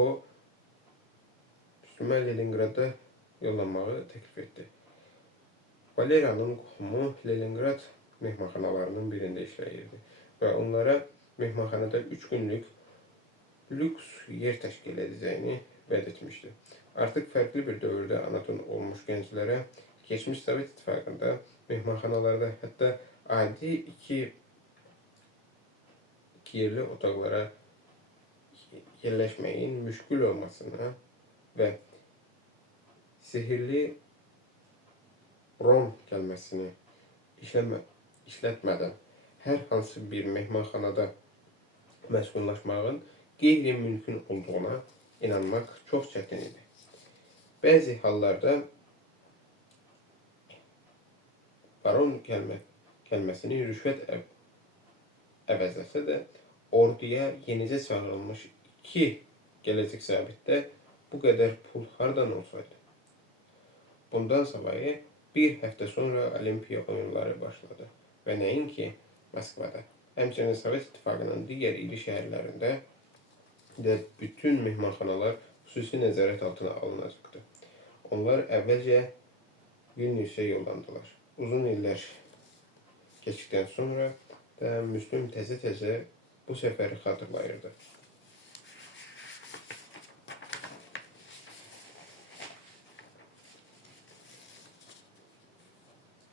Müslümə Leningrada yollanmağı təklif etdi. Valera'nın qohumu Leningrad mehmanxanalarının birində işləyirdi və onlara mehmanxanada 3 günlük lüks yer təşkil edəcəyini vəd etmişdi. Artıq fərqli bir dövrdə anadan olmuş gənclərə keçmiş Sovet İttifaqında mehmanxanalarda hətta adi 2 yerli otaqlara yerləşməyin müşkül olmasına və sihirli Rom kəlməsini işlətmədən hər hansı bir mehmanxanada məskunlaşmağın qeyri-mümkün olduğuna inanmaq çox çətin idi. Bəzi hallarda baron kəlməsini rüşvət əvəzləsə də orduya yenicə çağırılmış 2 gələcək zabitdə bu qədər pul hardan olsaydı. Bundan savayı bir həftə sonra Olimpiya oyunları başladı və nəinki Moskvada, həmçinin Sovet İttifaqının digər iri şəhərlərində də bütün mehmanxanalar xüsusi nəzarət altına alınacaqdı. Onlar əvvəlcə Vilnius'a yollandılar. Uzun iller geçtikten sonra da Müslüm teze bu seferi hatırlayırdı.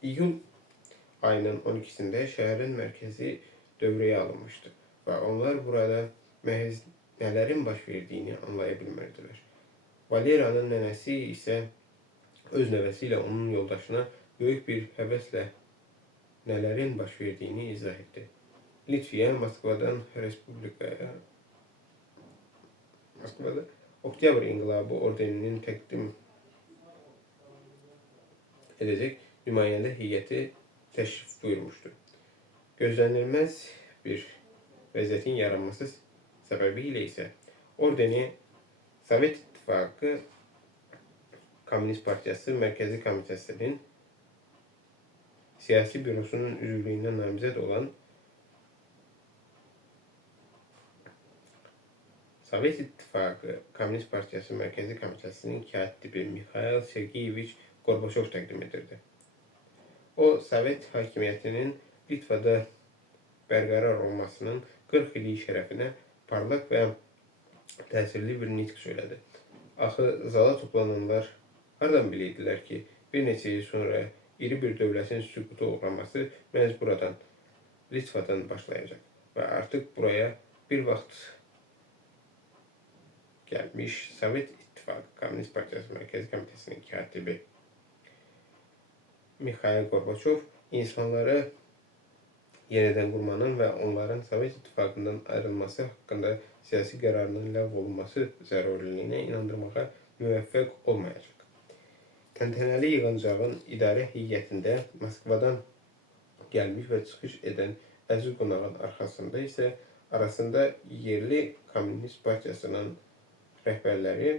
İyul ayının 12'sinde şehrin merkezi devreye alınmıştı ve onlar burada məhz nələrin baş verdiğini anlayabilmirdiler. Valera'nın nənəsi ise öz nəvəsiyle onun yoldaşına büyük bir həvəslə nələrin baş verdiğini izah etti. Litviya, Moskvada Oktyabr İnqilabı ordeninin təqdim edecek nümayəndə heyəti təşrif buyurmuştu. Gözlənilməz bir vəziyyətin yaranması səbəbiyle ise ordeni Sovet İttifakı Komünist Partiyası Merkezi Komitəsinin siyasi bürosunun üzvlüğüne namizəd olan Sovet İttifakı Komünist Partiyası Merkezi Komitəsinin katibi Mikhail Sergeyeviç Gorbaçov təqdim edirdi. O, Sovet hakimiyyətinin Litvada bərqərar olmasının 40 ili şərəfinə parlaq və təsirli bir nitq söylədi. Axı zala toplananlar hardan bilirdilər ki, bir neçə il sonra iri bir dövlətin süquta uğraması məhz buradan, Litvadan başlayacaq və artıq buraya bir vaxt gəlmiş Sovet İttifakı Komünist Partiyası Merkezi Komitəsinin katibi Mikhail Gorbaçov insanları yeniden qurmanın və onların Sovet İttifakından ayrılması haqqında siyasi qərarının ləğv olunması zərurliyinə inandırmağa müvəffəq olmayacaq. Təntənəli yığıncağın idarə heyətində Moskvadan gəlmiş və çıxış edən əziz qonağın arasında yerli Komünist Partiyasının rəhbərləri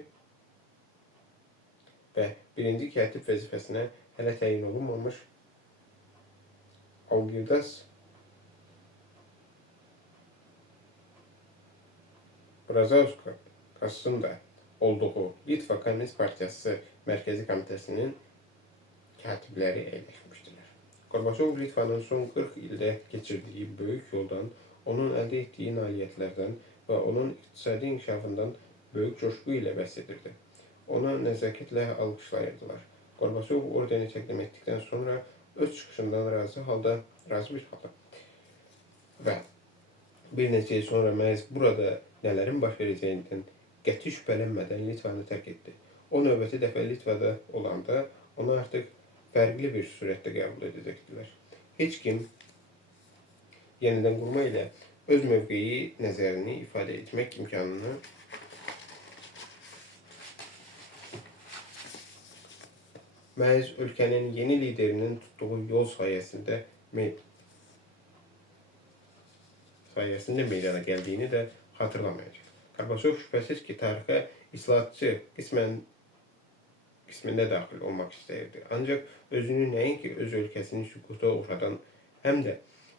və birinci katib vəzifəsinə hələ təyin olunmamış Algirdas Brazauskasın da olduğu Litva Komünist Partiyası Merkezi Komitəsinin katibləri əyləşmişdilər. Gorbaçov Litvanın son 40 ildə geçirdiği böyük yoldan, onun əldə etdiyi nailiyyətlərdən və onun iqtisadi inkişafından böyük coşku ilə bəhs edirdi. Ona nəzakətlə alqışlayırdılar. Gorbaçov ordeni təqdim etdikdən sonra öz çıxışından razı bir halda və bir neçə il sonra məhz burada nələrin baş verəcəyindən qəti şübhələnmədən Litvanı tərk etdi. O növbəti dəfə Litvada olanda onu artıq fərqli bir surətdə qəbul edəcəkdilər. Heç kim yenidən qurma ilə öz mövqeyi nəzərini ifadə etmək imkanını məhz ölkənin yeni liderinin tutduğu yol sayəsində meydana gəldiyini də hatırlamayacaq. Gorbaçov şübhəsiz ki, tarixə islahatçı qismində daxil olmaq istəyirdi. Ancaq özünü nəinki öz ülkəsini süquta uğradan, həm də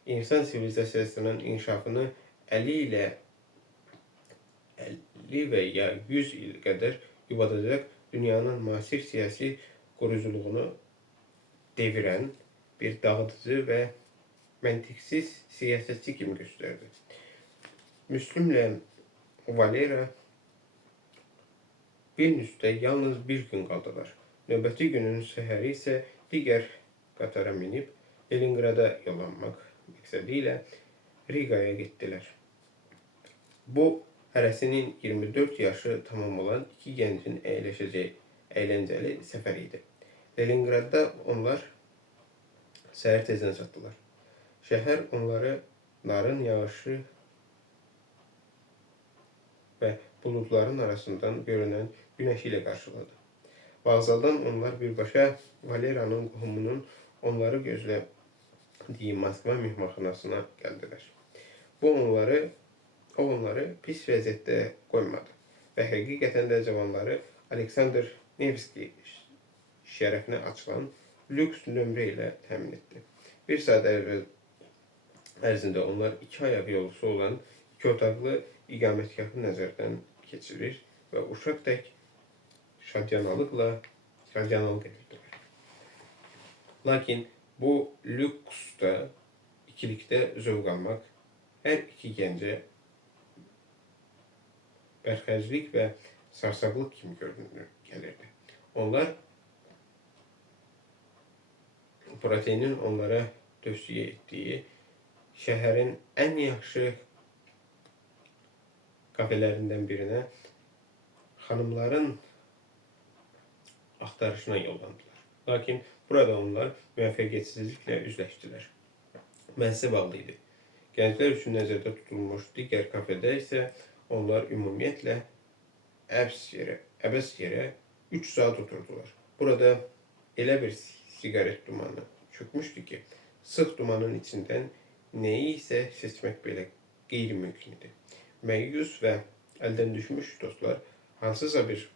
insan sivilizasiyasının inkişafını 50 və ya 100 il qədər yubadacaq dünyanın müasir siyasi quruculuğunu devirən bir dağıdıcı və məntiqsiz siyasetçi kimi gösterdi. Müslümlə Valera Vilnius'ta yalnız bir gün kaldılar. Növbəti günün səhəri ise digər qatara minib Leningrad'a yollanmaq məqsədilə Riga'ya getdilər. Bu, hərəsinin 24 yaşı tamam olan iki gəncin əyləşəcəyi əyləncəli səfər idi. Leningrad'da onlar səhər tezdən çatdılar. Şəhər onları narın yağışı və buludların arasından görünən güneşi ilə qarşıladı. Vağzaldan onlar birbaşa Valera'nın qohumunun onları gözlədiyi Moskva mehmanxanasına gəldilər. O onları pis vəziyyətdə qoymadı və həqiqətən də cavanları Aleksandr Nevski şərəfinə açılan lüks nömrə ilə təmin etdi. Bir saat ərzində onlar 2 ayaq yolusu olan 2 otaqlı iqamətgahı nəzərdən keçirir və uşaq tək şadyanalıq edirdilər. Lakin bu lüksdə, ikilikdə zövq almaq hər iki gəncə bərxərclik və sarsaqlıq kimi gəlirdi. Onlar proteinin onlara tövsiyə etdiyi şəhərin ən yaxşı kafələrindən birinə xanımların axtarışına yollandılar. Lakin burada onlar müvəffəqiyyətsizliklə üzləşdilər. Müəssisə bağlı idi. Gənclər üçün nəzərdə tutulmuş digər kafedə isə onlar ümumiyyətlə əbəs yerə 3 saat oturdular. Burada elə bir siqaret dumanı çökmüşdü ki, sıx dumanın içindən nəyi isə seçmək belə qeyri-mümkün idi. Məyus və əldən düşmüş dostlar hansısa bir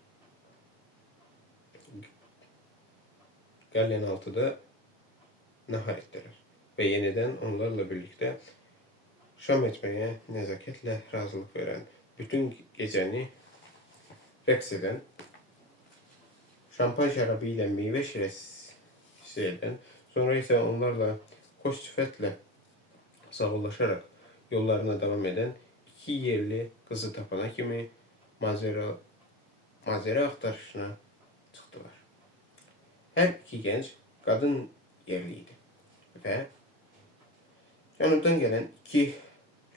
qalyanaltıda nahar etdilər və yenidən onlarla birlikdə şam etməyə nəzakətlə razılıq verən, bütün gecəni rəqs edən, şampan şərabı ilə meyvə şirəsi edən, sonra isə onlarla xoş sifətlə sağollaşaraq yollarına davam edən iki yerli qızı tapana kimi macera axtarışına çıxdılar. Hər iki gənc qadın yerli idi və cənubdan gələn iki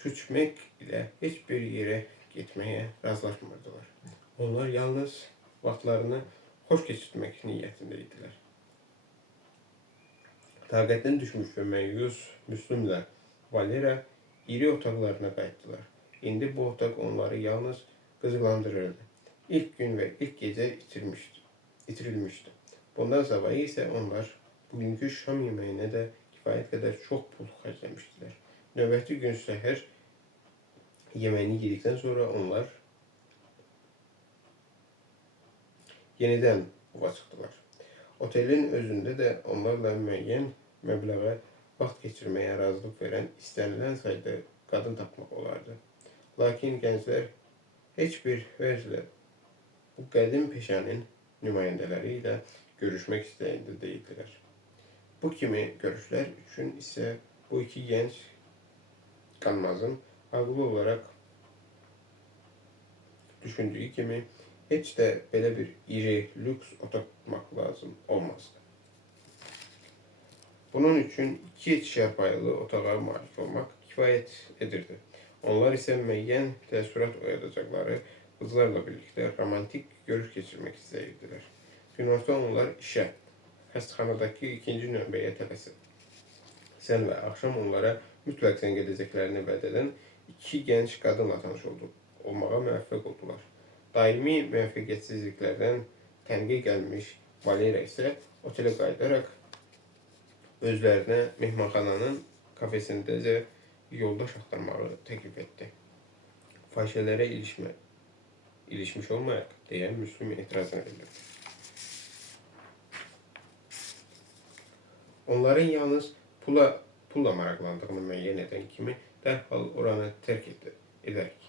küçmək ilə heç bir yerə getməyə razılaşmırdılar. Onlar yalnız vaxtlarını xoş keçirmək niyyətində idilər. Taqətdən düşmüş və məyus Müslümlə Valera iri otaqlarına qayıtdılar. İndi bu otaq onları yalnız qızıqlandırırdı. İlk gün və ilk gecə itirilmişdi. Bundan savayı isə onlar bugünkü şam yeməyinə də kifayət qədər çox pul xərcləmişdilər. Növbəti gün səhər yeməyini yedikdən sonra onlar yenidən ova çıxdılar. Otelin özündə də onlarla müəyyən məbləğə vaxt keçirməyə razılıq verən istənilən sayda qadın tapmaq olardı. Lakin gənclər heç bir vəclə bu qədim peşənin nümayəndələri ilə görüşmək istəyində deyildilər. Bu kimi görüşlər üçün isə bu iki gənc qanmazın haqlı olaraq düşündüyü kimi heç də belə bir iri, lüks otaq tutmaq lazım olmazdı. Bunun üçün 2 paylı otağa malik olmaq kifayət edirdi. Onlar isə müəyyən təəssürat oyadacaqları qızlarla birlikdə romantik görüş keçirmək istəyirdilər. Günorta onlar işə, xəstəxanadakı 2-ci növbəyə tələsin. Sən və axşam onlara mütləq zəng edəcəklərini vəd edən iki gənc qadınla tanış olmağa müvəffəq oldular. Daimi müvəffəqiyyətsizliklərdən tənqi gəlmiş Valera isə otelə qayıdaraq özlərinə mehmanxananın kafesindəcə yoldaş axtarmağı təklif etdi. Fahişələrə ilişmiş olmayaq, deyə Müslüm etirazını bildirdi. Onların yalnız pulla maraqlandığını müəyyən edən kimi dərhal oranı tərk edərik.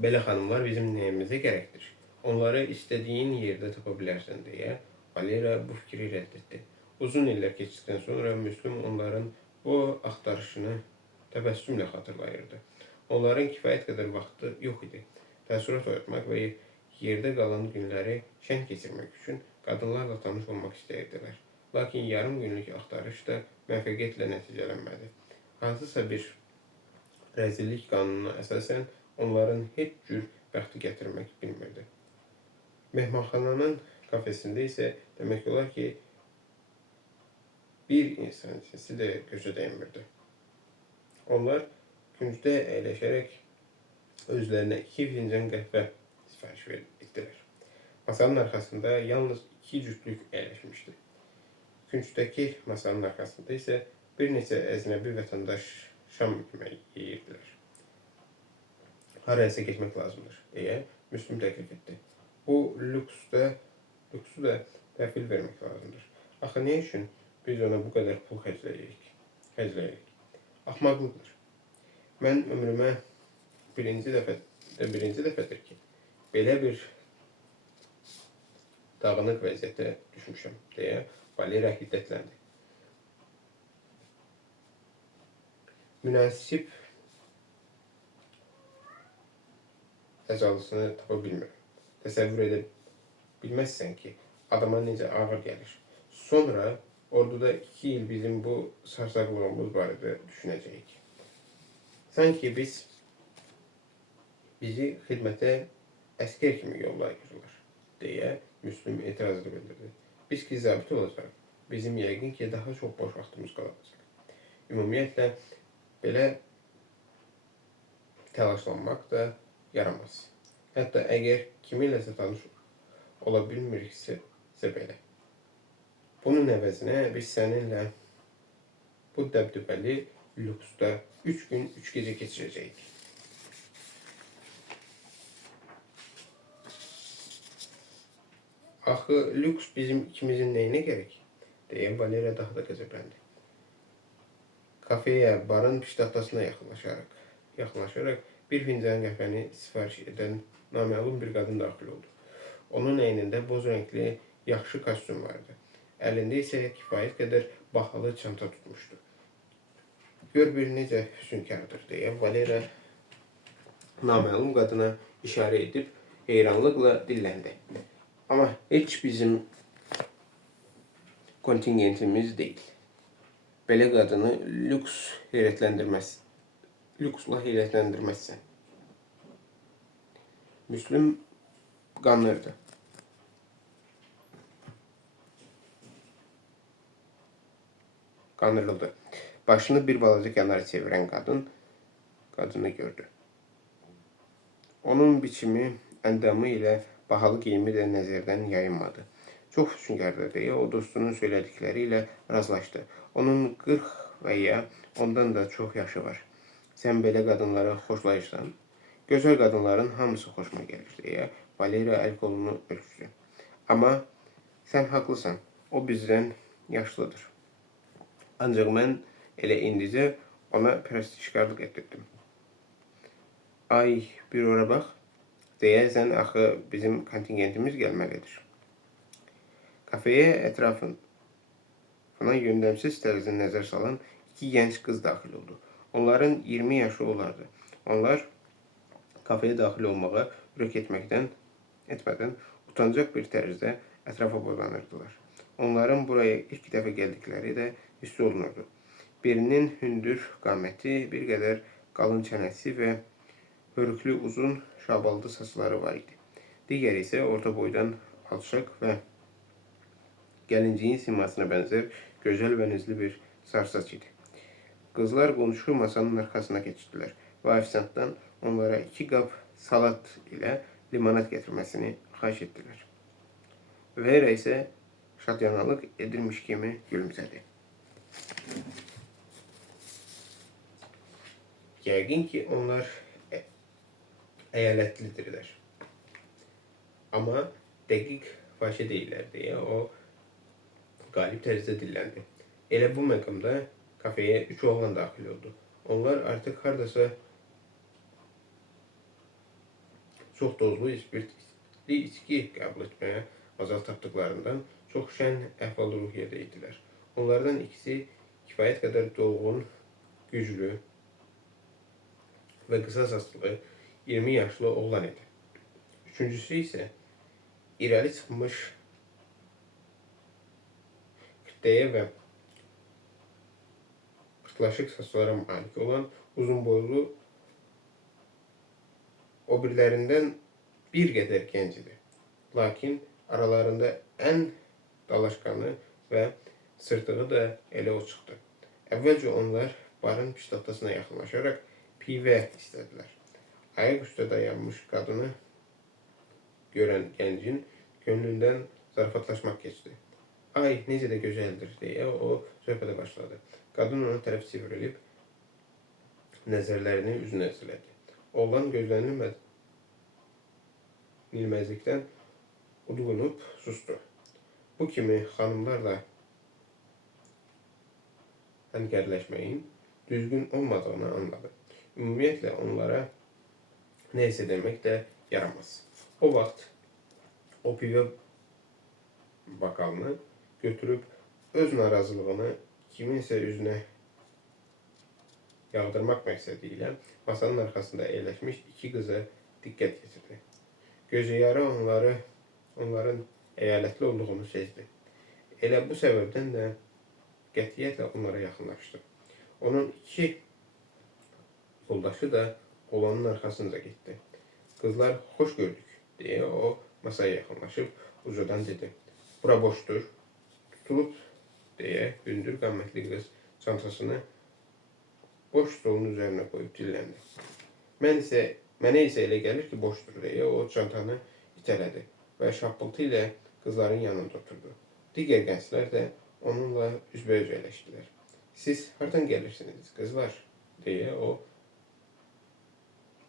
Belə xanımlar bizim nəyimizə gərəkdir? Onları istədiyin yerdə tapa bilərsən, deyə Valera bu fikri rədd etdi. Uzun illər keçdikdən sonra Müslüm onların bu axtarışını təbəssümlə xatırlayırdı. Onların kifayət qədər vaxtı yox idi. Təəssürat oyatmaq və yerdə qalan günləri şən keçirmək üçün qadınlarla tanış olmaq istəyirdilər. Lakin yarım günlük axtarış da müvəffəqiyyətlə nəticələnmədi. Hansısa bir rəzillik qanununa əsasən onların heç cür bəxti gətirmək bilmirdi. Mehmanxananın kafesində isə demək olar ki, bir insan cinsi də gözə dəymirdi. Onlar küncdə əyləşərək özlərinə 2 fincan qəhvə sifariş etdilər. Masanın arxasında yalnız 2 cütlük əyləşmişdi. Küncdəki masanın arxasında isə bir neçə əcnəbi vətəndaş şam yeməyi yeyirdilər. Harayasa getmək lazımdır, deyə Müslüm təklif etdi. Bu lüksu da təhvil vermək lazımdır. Axı nə üçün biz ona bu qədər pul xərcləyirik? Axmaqlıqdır. Mən ömrümə birinci dəfədir ki, belə bir dağınıq vəziyyətə düşmüşəm, deyə Valera hiddətləndi. Münasib əcalısını tapa bilmirəm. Təsəvvür edə bilməzsən ki, adama necə ağır gəlir. Sonra orduda 2 il bizim bu sarsaqlığımız barədə düşünəcəyik. Sanki bizi xidmətə əskər kimi yollayırlar, deyə Müslüm etirazını bildirdi. Biz ki, zabit olacaq. Bizim yəqin ki, daha çox boş vaxtımız qalacaq. Ümumiyyətlə, belə təlaşlanmaq da yaramaz. Hətta əgər kiminləsə tanış ola bilmiriksə belə. Bunun əvəzinə biz səninlə bu dəbdəbəli lüksdə 3 gün 3 gecə keçirəcəyik. Axı lüks bizim ikimizin nəyinə gerek? Deyə Valera daha da qəzəbləndi. Kafeyə, barın piştaxtasına yaxınlaşaraq bir fincan qəhvəni sifariş edən naməlum bir qadın daxil oldu. Onun əynində boz rəngli yaxşı kostyum vardı. Əlində isə kifayət qədər bahalı çanta tutmuşdu. Gör bir necə hüsnkardır, deyə Valera naməlum qadına işarə edib heyranlıqla dilləndi. Amma heç bizim kontingentimiz deyil. Belə qadını lüksla heyrətləndirməzsən. Müslüm qanırdı. Qanırıldı. Başını bir balaca kənara çevirən qadını gördü. Onun biçimi, əndamı ilə bahalı geyimi də nəzərdən yayınmadı. Çox hüsnkardır deyə o dostunun söylədikləri ilə razılaşdı. Onun 40 və ya ondan da çox yaşı var. Sən belə qadınlara xoşlayırsan. Gözəl qadınların hamısı xoşuma gəlir deyə Valera əl qolunu ölçdü. Amma sən haqlısan, o bizdən yaşlıdır. Ancaq mən elə indicə ona prestijkarlıq etdirdim. Ay, bir ora bax. Deyəsən, axı bizim kontingentimiz gəlməlidir. Kafeyə ətrafına yöndəmsiz tərzdə nəzər salan 2 gənc qız daxil oldu. Onların 20 yaşı olardı. Onlar kafeyə daxil olmağa ürək etmədən utancaq bir tərzdə ətrafa boylanırdılar. Onların buraya ilk dəfə gəldikləri də hiss olunurdu. Birinin hündür qaməti, bir qədər qalın çənəsi və hörüklü uzun şabaldı saçları var idi. Digəri isə orta boydan alçaq və gəlinciyin simasına bənzər gözəl və nizli bir sarsaç idi. Qızlar qonşu masanın arxasına keçdilər və ofisiantdan onlara 2 qab salat ilə limonad gətirməsini xahiş etdilər. Vera isə şadyanalıq edirmiş kimi gülümsədi. Yəqin ki, onlar əyalətlidirlər. Amma dəqiq fahişə deyirlər deyə o qalib tərzdə dilləndi. Elə bu məqamda kafeyə 3 oğlan daxil oldu. Onlar artıq hardasa çox dozlu spirtli içki qəbul etməyə macal tapdıqlarından çox şən əhval-ruhiyyədə idilər. Onlardan ikisi kifayət qədər dolğun, güclü və qısa saçlı 20 yaşlı oğlan idi. Üçüncüsü isə irəli çıxmış kütləyə və pırtlaşıq saçlara malik olan uzun boylu, o birilərindən bir qədər gənc idi. Lakin aralarında ən dalaşqanı və sırtığı da elə o çıxdı. Əvvəlcə onlar barın piştaxtasına yaxınlaşaraq pivə istədilər. Ayaq üstə dayanmış qadını görən gəncin könlündən zarafatlaşmaq keçdi. Ay, necə də gözəldir deyə o söhbətə başladı. Qadın ona tərəf çevrilib nəzərlərini üzünə zillədi. Oğlan gözlənilməzlikdən udğunub sustu. Bu kimi xanımlarla həmkərləşməyin düzgün olmadığını anladı. Ümumiyyətlə onlara neysə demək də yaramaz. O vaxt o pivə bakalını götürüb öz narazılığını kiminsə üzünə yağdırmaq məqsədilə masanın arxasında əyləşmiş iki qıza diqqət yetirdi. Gözəyarı onların əyalətli olduğunu sezdi. Elə bu səbəbdən də qətiyyətlə onlara yaxınlaşdı. Onun iki yoldaşı da oğlanın arxasınca getdi. Qızlar xoş gördük deyə o masaya yaxınlaşıb ucadan dedi. Bura boşdur. Tutulub deyə hündür qamətli qız çantasını boş stolun üzərinə qoyub dilləndi. Mənə isə elə gəlir ki, boşdur deyə o çantanı itələdi və şapıltı ilə qızların yanında oturdu. Digər gənclər də onunla üzbəüz əyləşdilər. Siz hardan gəlirsiniz, qızlar?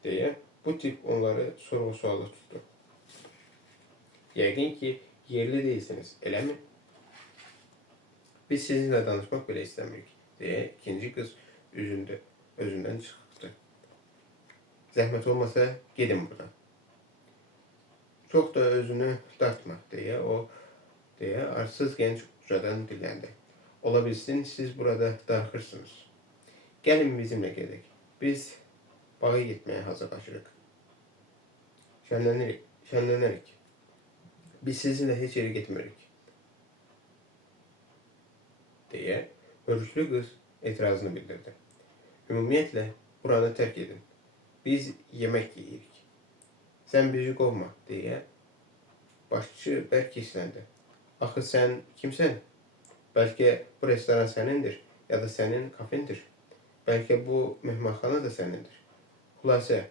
deyə bu tip onları sorğu-suala tutdu. Yəqin ki, yerli değilsiniz, eləmi? Biz sizinlə danışmaq belə istəmirik, deyə ikinci qız özündən çıxdı. Zəhmət olmasa, gedin buradan. Çox da özünü dartma, deyə arsız gənc ucadan dilləndi. Ola bilsin, siz burada darıxırsınız. Gəlin bizimlə gedək. Biz bağa getməyə hazırlaşırıq. Şənlənərik. Biz sizinlə heç yerə getmirik. deyə hörüklü qız etirazını bildirdi. Ümumiyyətlə, buranı tərk edin. Biz yemək yeyirik. Sən bizi qovma, deyə başçı bərk hissləndi. Axı sən kimsən? Bəlkə bu restoran sənindir, ya da sənin kafendir. Bəlkə bu mehmanxana da sənindir. Xülasə,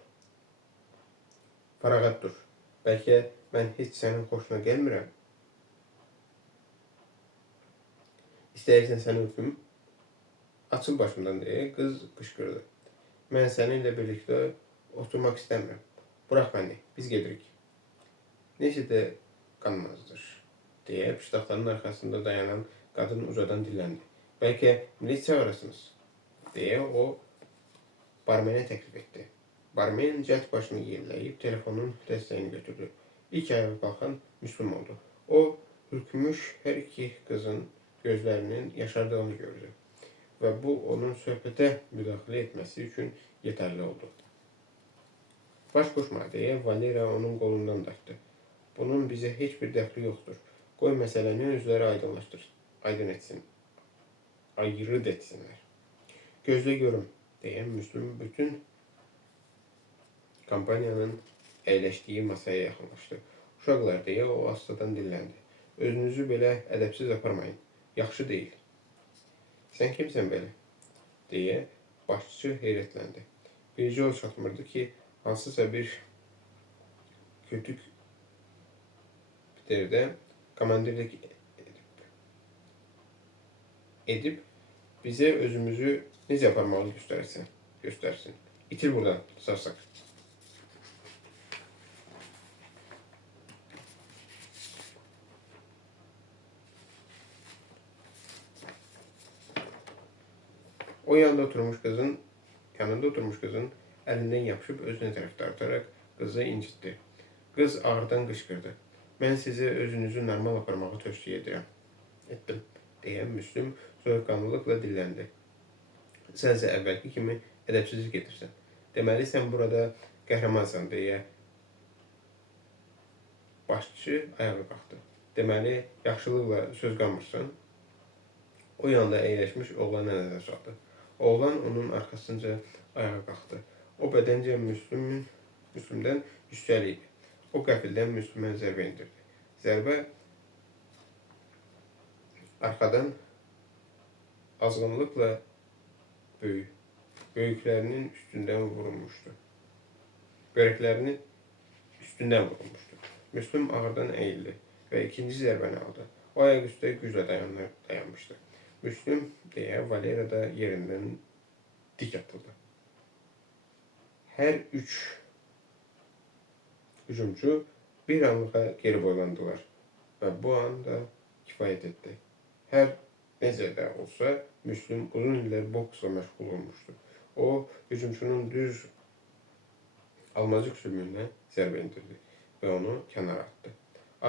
fərağat dur. Bəlkə mən heç sənin xoşuna gəlmirəm. İstəyirsən səni öpüm? Açıl başımdan deyə qız qışqırdı. Mən səninlə birlikdə oturmaq istəmirəm. Bırax məni, biz gedirik. Necə də qanmazdır, deyə piştaxtanın arxasında dayanan qadın ucadan dilləndi. Bəlkə milis çağırırsınız, deyə o barmenə təklif etdi. Barmen cəld başını yelləyib telefonun dəstəyini götürdü. İlk ayağa qalxan Müslüm oldu. O, ürkmüş hər iki qızın gözlərinin yaşardığını gördü və bu onun söhbətə müdaxilə etməsi üçün yetərli oldu. Baş qoşma, deyə Valera onun qolundan dartdı. Bunun bizə heç bir dəxli yoxdur. Qoy məsələni özləri ayrı etsinlər. Gözlə görüm, deyə Müslüm bütün kampaniyanın əyləşdiyi masaya yaxınlaşdı. Uşaqlar, deyə o astadan dilləndi. Özünüzü belə ədəbsiz aparmayın. Yaxşı deyil. Sən kimsən belə? deyə başçı heyrətləndi. Bircə o çatmırdı ki, hansısa bir kötük bitərdə komandirlik edib bizə özümüzü necə aparmalı göstərsin. İtir buradan, sarsaq. O yanında oturmuş qızın əlindən yapışıb özünə tərəf dartaraq qızı incitdi. Qız ağırdan qışqırdı. Mən sizə özünüzü normal aparmağı tövsiyə etdim, deyə Müslüm soyuqqanlılıqla dilləndi. Sənsə əvvəlki kimi ədəbsizlik edirsən. Deməli, sən burada qəhrəmansan, deyə başçı ayağa qalxdı. Deməli, yaxşılıqla söz qalmırsan. O yanında əyləşmiş oğlana nəzər saldı. Oğlan onun arxasınca ayağa qalxdı. O bədəncə Müslümdən yüksəli idi. O qəfildən Müslümə zərbə indirdi. Zərbə arxadan azğınlıqla böyüklərinin üstündən vurulmuşdu. Müslüm ağırdan əyildi və ikinci zərbəni aldı. O ayaq üstə güclə dayanmışdı. Müslüm, deyə Valera da yerindən dik atıldı. Hər üç hücumcu bir anlığa geri boylandılar və bu anda kifayət etdi. Hər necə də olsa, Müslüm uzun illər boksla məşğul olmuşdu. O, hücumçunun düz almacıq sümüyünə zərbə indirdi və onu kənara atdı.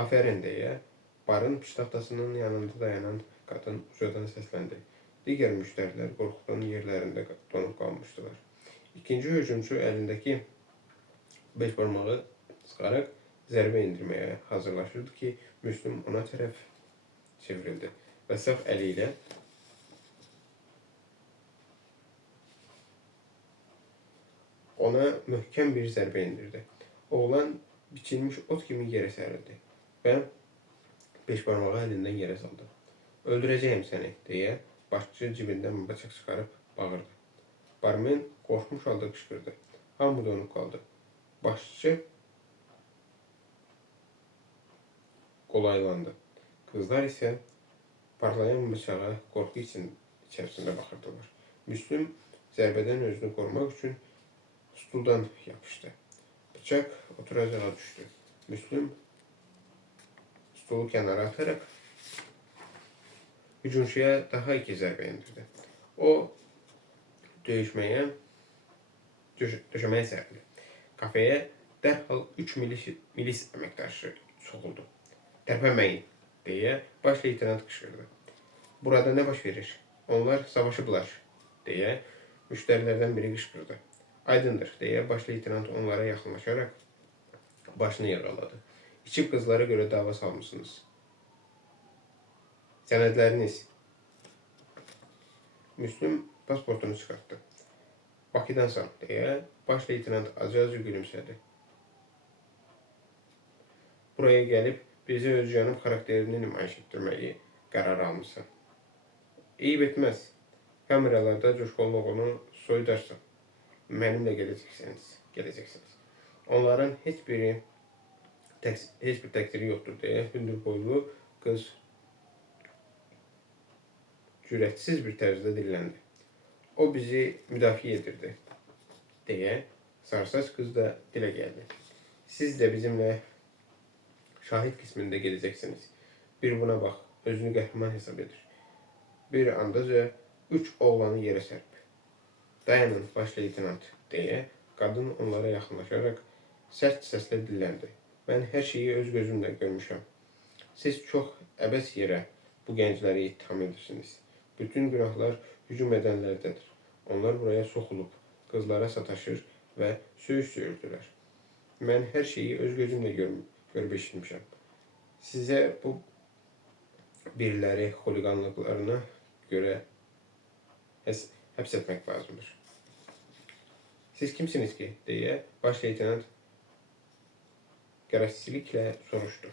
Afərin, deyə barın piştaxtasının yanında dayanan Qadın ucadan səsləndi. Digər müştərilər qorxudan yerlərində donub qalmışdılar. İkinci hücumçu əlindəki beş barmağı sıxaraq zərbə endirməyə hazırlaşırdı ki, Müslüm ona tərəf çevrildi və sağ əli ilə ona möhkəm bir zərbə endirdi. Oğlan biçilmiş ot kimi yerə sərildi və beş barmağı əlindən yerə saldı. Öldürəcəyim səni, deyə başçı cibindən bıçaq çıxarıb bağırdı. Barmen qorxmuş halda qışqırdı. Hamı donub qaldı. Başçı qolaylandı. Qızlar isə parlayan bıçağa qorxu içərisində baxırdılar. Müslüm zərbədən özünü qorumaq üçün stuldan yapışdı. Bıçaq oturacağa düşdü. Müslüm stulu kənara ataraq hücumçuya daha iki zərbə endirdi. O döşəməyə sərildi. Kafeye dərhal 3 milis əməkdaşı soxuldu. Tərpənməyin, deyə baş leytenant qışqırdı. Burada nə baş verir? Onlar savaşıblar, deyə müştərilərdən biri qışqırdı. Aydındır, deyə baş leytenant onlara yaxınlaşaraq başını yırğaladı. İçib qızlara görə dava salmışsınız. Sənədləriniz. Müslüm pasportunu çıxartdı. Bakıdansan, deyə baş leytenant acı-acı gülümsədi. Buraya gəlib bizi öz canım xarakterini nümayiş etdirməyi qərar almışsan. Eyib etməz. Kameralarda coşqonluğunu soyudarsan. Mənimlə gələcəksiniz. Onların heç bir təqdiri yoxdur, deyə hündür boylu qız cürətsiz bir tərzdə dilləndi. O bizi müdafiə edirdi, deyə sarsaç qız da dilə gəldi. Siz də bizimlə şahid qismində gedəcəksiniz. Bir buna bax, özünü qəhrəman hesab edir. Bir andaca 3 oğlanı yerə sərp. Dayanın, baş leytenant, deyə qadın onlara yaxınlaşaraq sərt səslə dilləndi. Mən hər şeyi öz gözümlə görmüşəm. Siz çox əbəs yerə bu gəncləri ittiham edirsiniz. Bütün günahlar hücum edənlərdədir. Onlar buraya soxulub, qızlara sataşır və söyüş söyürdülər. Mən hər şeyi öz gözümlə görüb eşitmişəm. Sizə bu biriləri xuliqanlıqlarına görə həbs etmək lazımdır. Siz kimsiniz ki, deyə baş leytenant qərəzçiliklə soruşdu.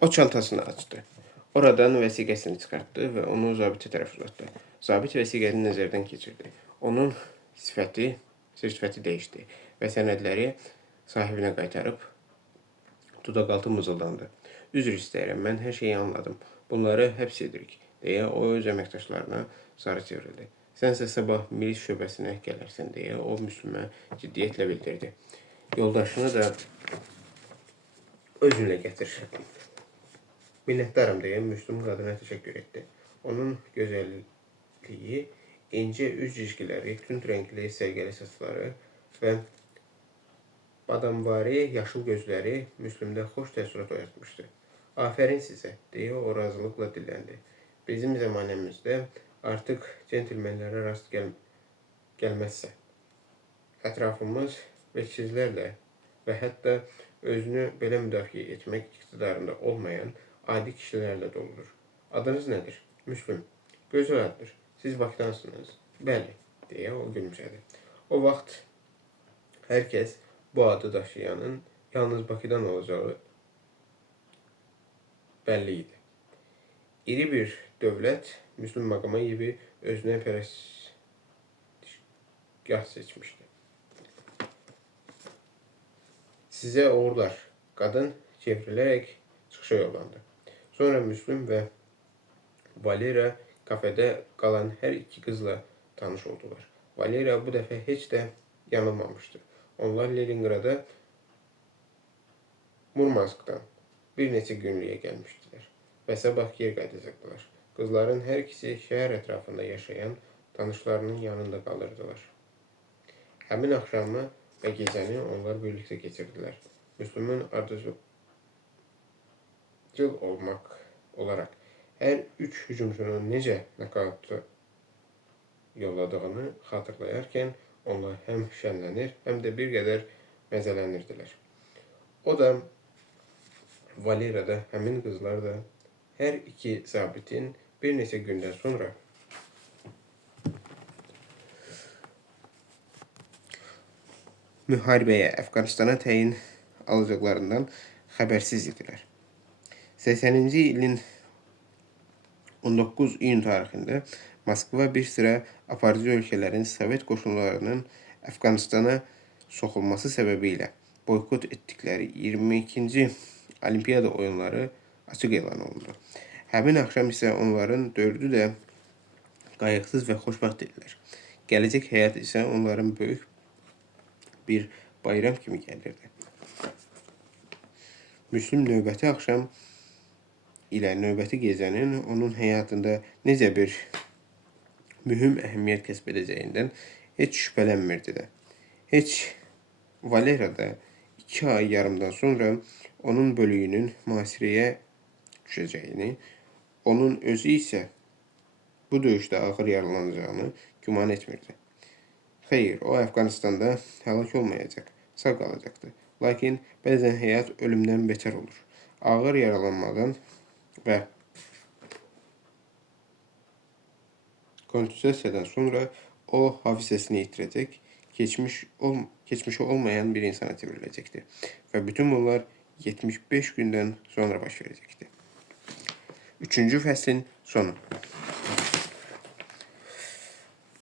O çantasını açdı. Oradan vəsiqəsini çıxartdı və onu zabitə tərəf uzatdı. Zabit vəsiqəni nəzərdən keçirdi. Onun sifəti dəyişdi və sənədləri sahibinə qaytarıb dodaqaltı mızıldandı. Üzr istəyirəm, mən hər şeyi anladım. Bunları həbs edirik, deyə o öz əməkdaşlarına sarı çevrildi. Sənsə sabah milis şöbəsinə gələrsən, deyə o Müslümə ciddiyyətlə bildirdi. Yoldaşını da özünlə gətir. Minnətdarım, deyə Müslüm qadına təşəkkür etdi. Onun gözəlliyi, incə üz cizgiləri, tünd rəngli sərgəli saçları və badamvari yaşıl gözləri Müslümdə xoş təəssürat oyatmışdı. Afərin sizə, deyə o razılıqla dilləndi. Bizim zəmanəmizdə artıq centilmenlərə rast gəlməzsə. Ətrafımız vəkillərlə və hətta özünü belə müdafiə etmək iqtidarında olmayan adi kişilərlə doludur. Adınız nədir? Müslüm. Gözəl addır. Siz Bakıdansınız. Bəli, deyə o gülümsədi. O vaxt hər kəs bu adı daşıyanın yalnız Bakıdan olacağı bəlli idi. İri bir dövlət Müslüm Maqomayevi özünə pərəstgah seçmişdi. Sizə uğurlar. Qadın çevrilərək çıxışa yollandı. Sonra Müslüm və Valera kafede qalan hər iki qızla tanış oldular. Valera bu dəfə heç də yanılmamışdı. Onlar Leningrada Murmanskdan bir neçə günlüyə gəlmişdilər və sabah geri qayıdacaqdılar. Qızların hər ikisi şəhər ətrafında yaşayan tanışlarının yanında qalırdılar. Həmin axşamı və gecəni onlar birlikdə keçirdilər. Müslüman ardıcıl olmak olarak hər üç hücumçunun necə nakavtı yolladığını xatırlayarkən onlar həm şənlənir, həm də bir qədər məzəllənirdilər. O da, Valera da, həmin qızlar da hər iki zabitin bir neçə gündən sonra müharibəyə, Əfqanistana təyin alacaqlarından xəbərsiz idilər. 80-ci ilin 19 iyun tarixində Moskva bir sıra aparıcı ölkələrin Sovet qoşunlarının Əfqanistana soxulması səbəbilə boykot etdikləri 22-ci Olimpiada oyunları açıq elan olundu. Həmin axşam isə onların dördü də qayıqsız və xoşbəxt idilər. Gələcək həyat isə onların böyük bir bayram kimi gəlirdi. Müslüm növbəti axşam ilə növbəti gecənin onun həyatında necə bir mühüm əhəmiyyət kəsb edəcəyindən heç şübhələnmirdi də. Heç Valera da 2 ay yarımdan sonra onun bölüyünün mühasirəyə düşəcəyini, onun özü isə bu döyüşdə ağır yaralanacağını güman etmirdi. Xeyr, o Əfqanistanda həlak olmayacaq, sağ qalacaqdı. Lakin bəzən həyat ölümdən betər olur. Ağır yaralanmadan və kontusiyasiyadan sonra o hafizəsini itirəcək, keçmişi olmayan bir insana çevriləcəkdi. Və bütün bunlar 75 gündən sonra baş verəcəkdi. 3-cü fəslin sonu.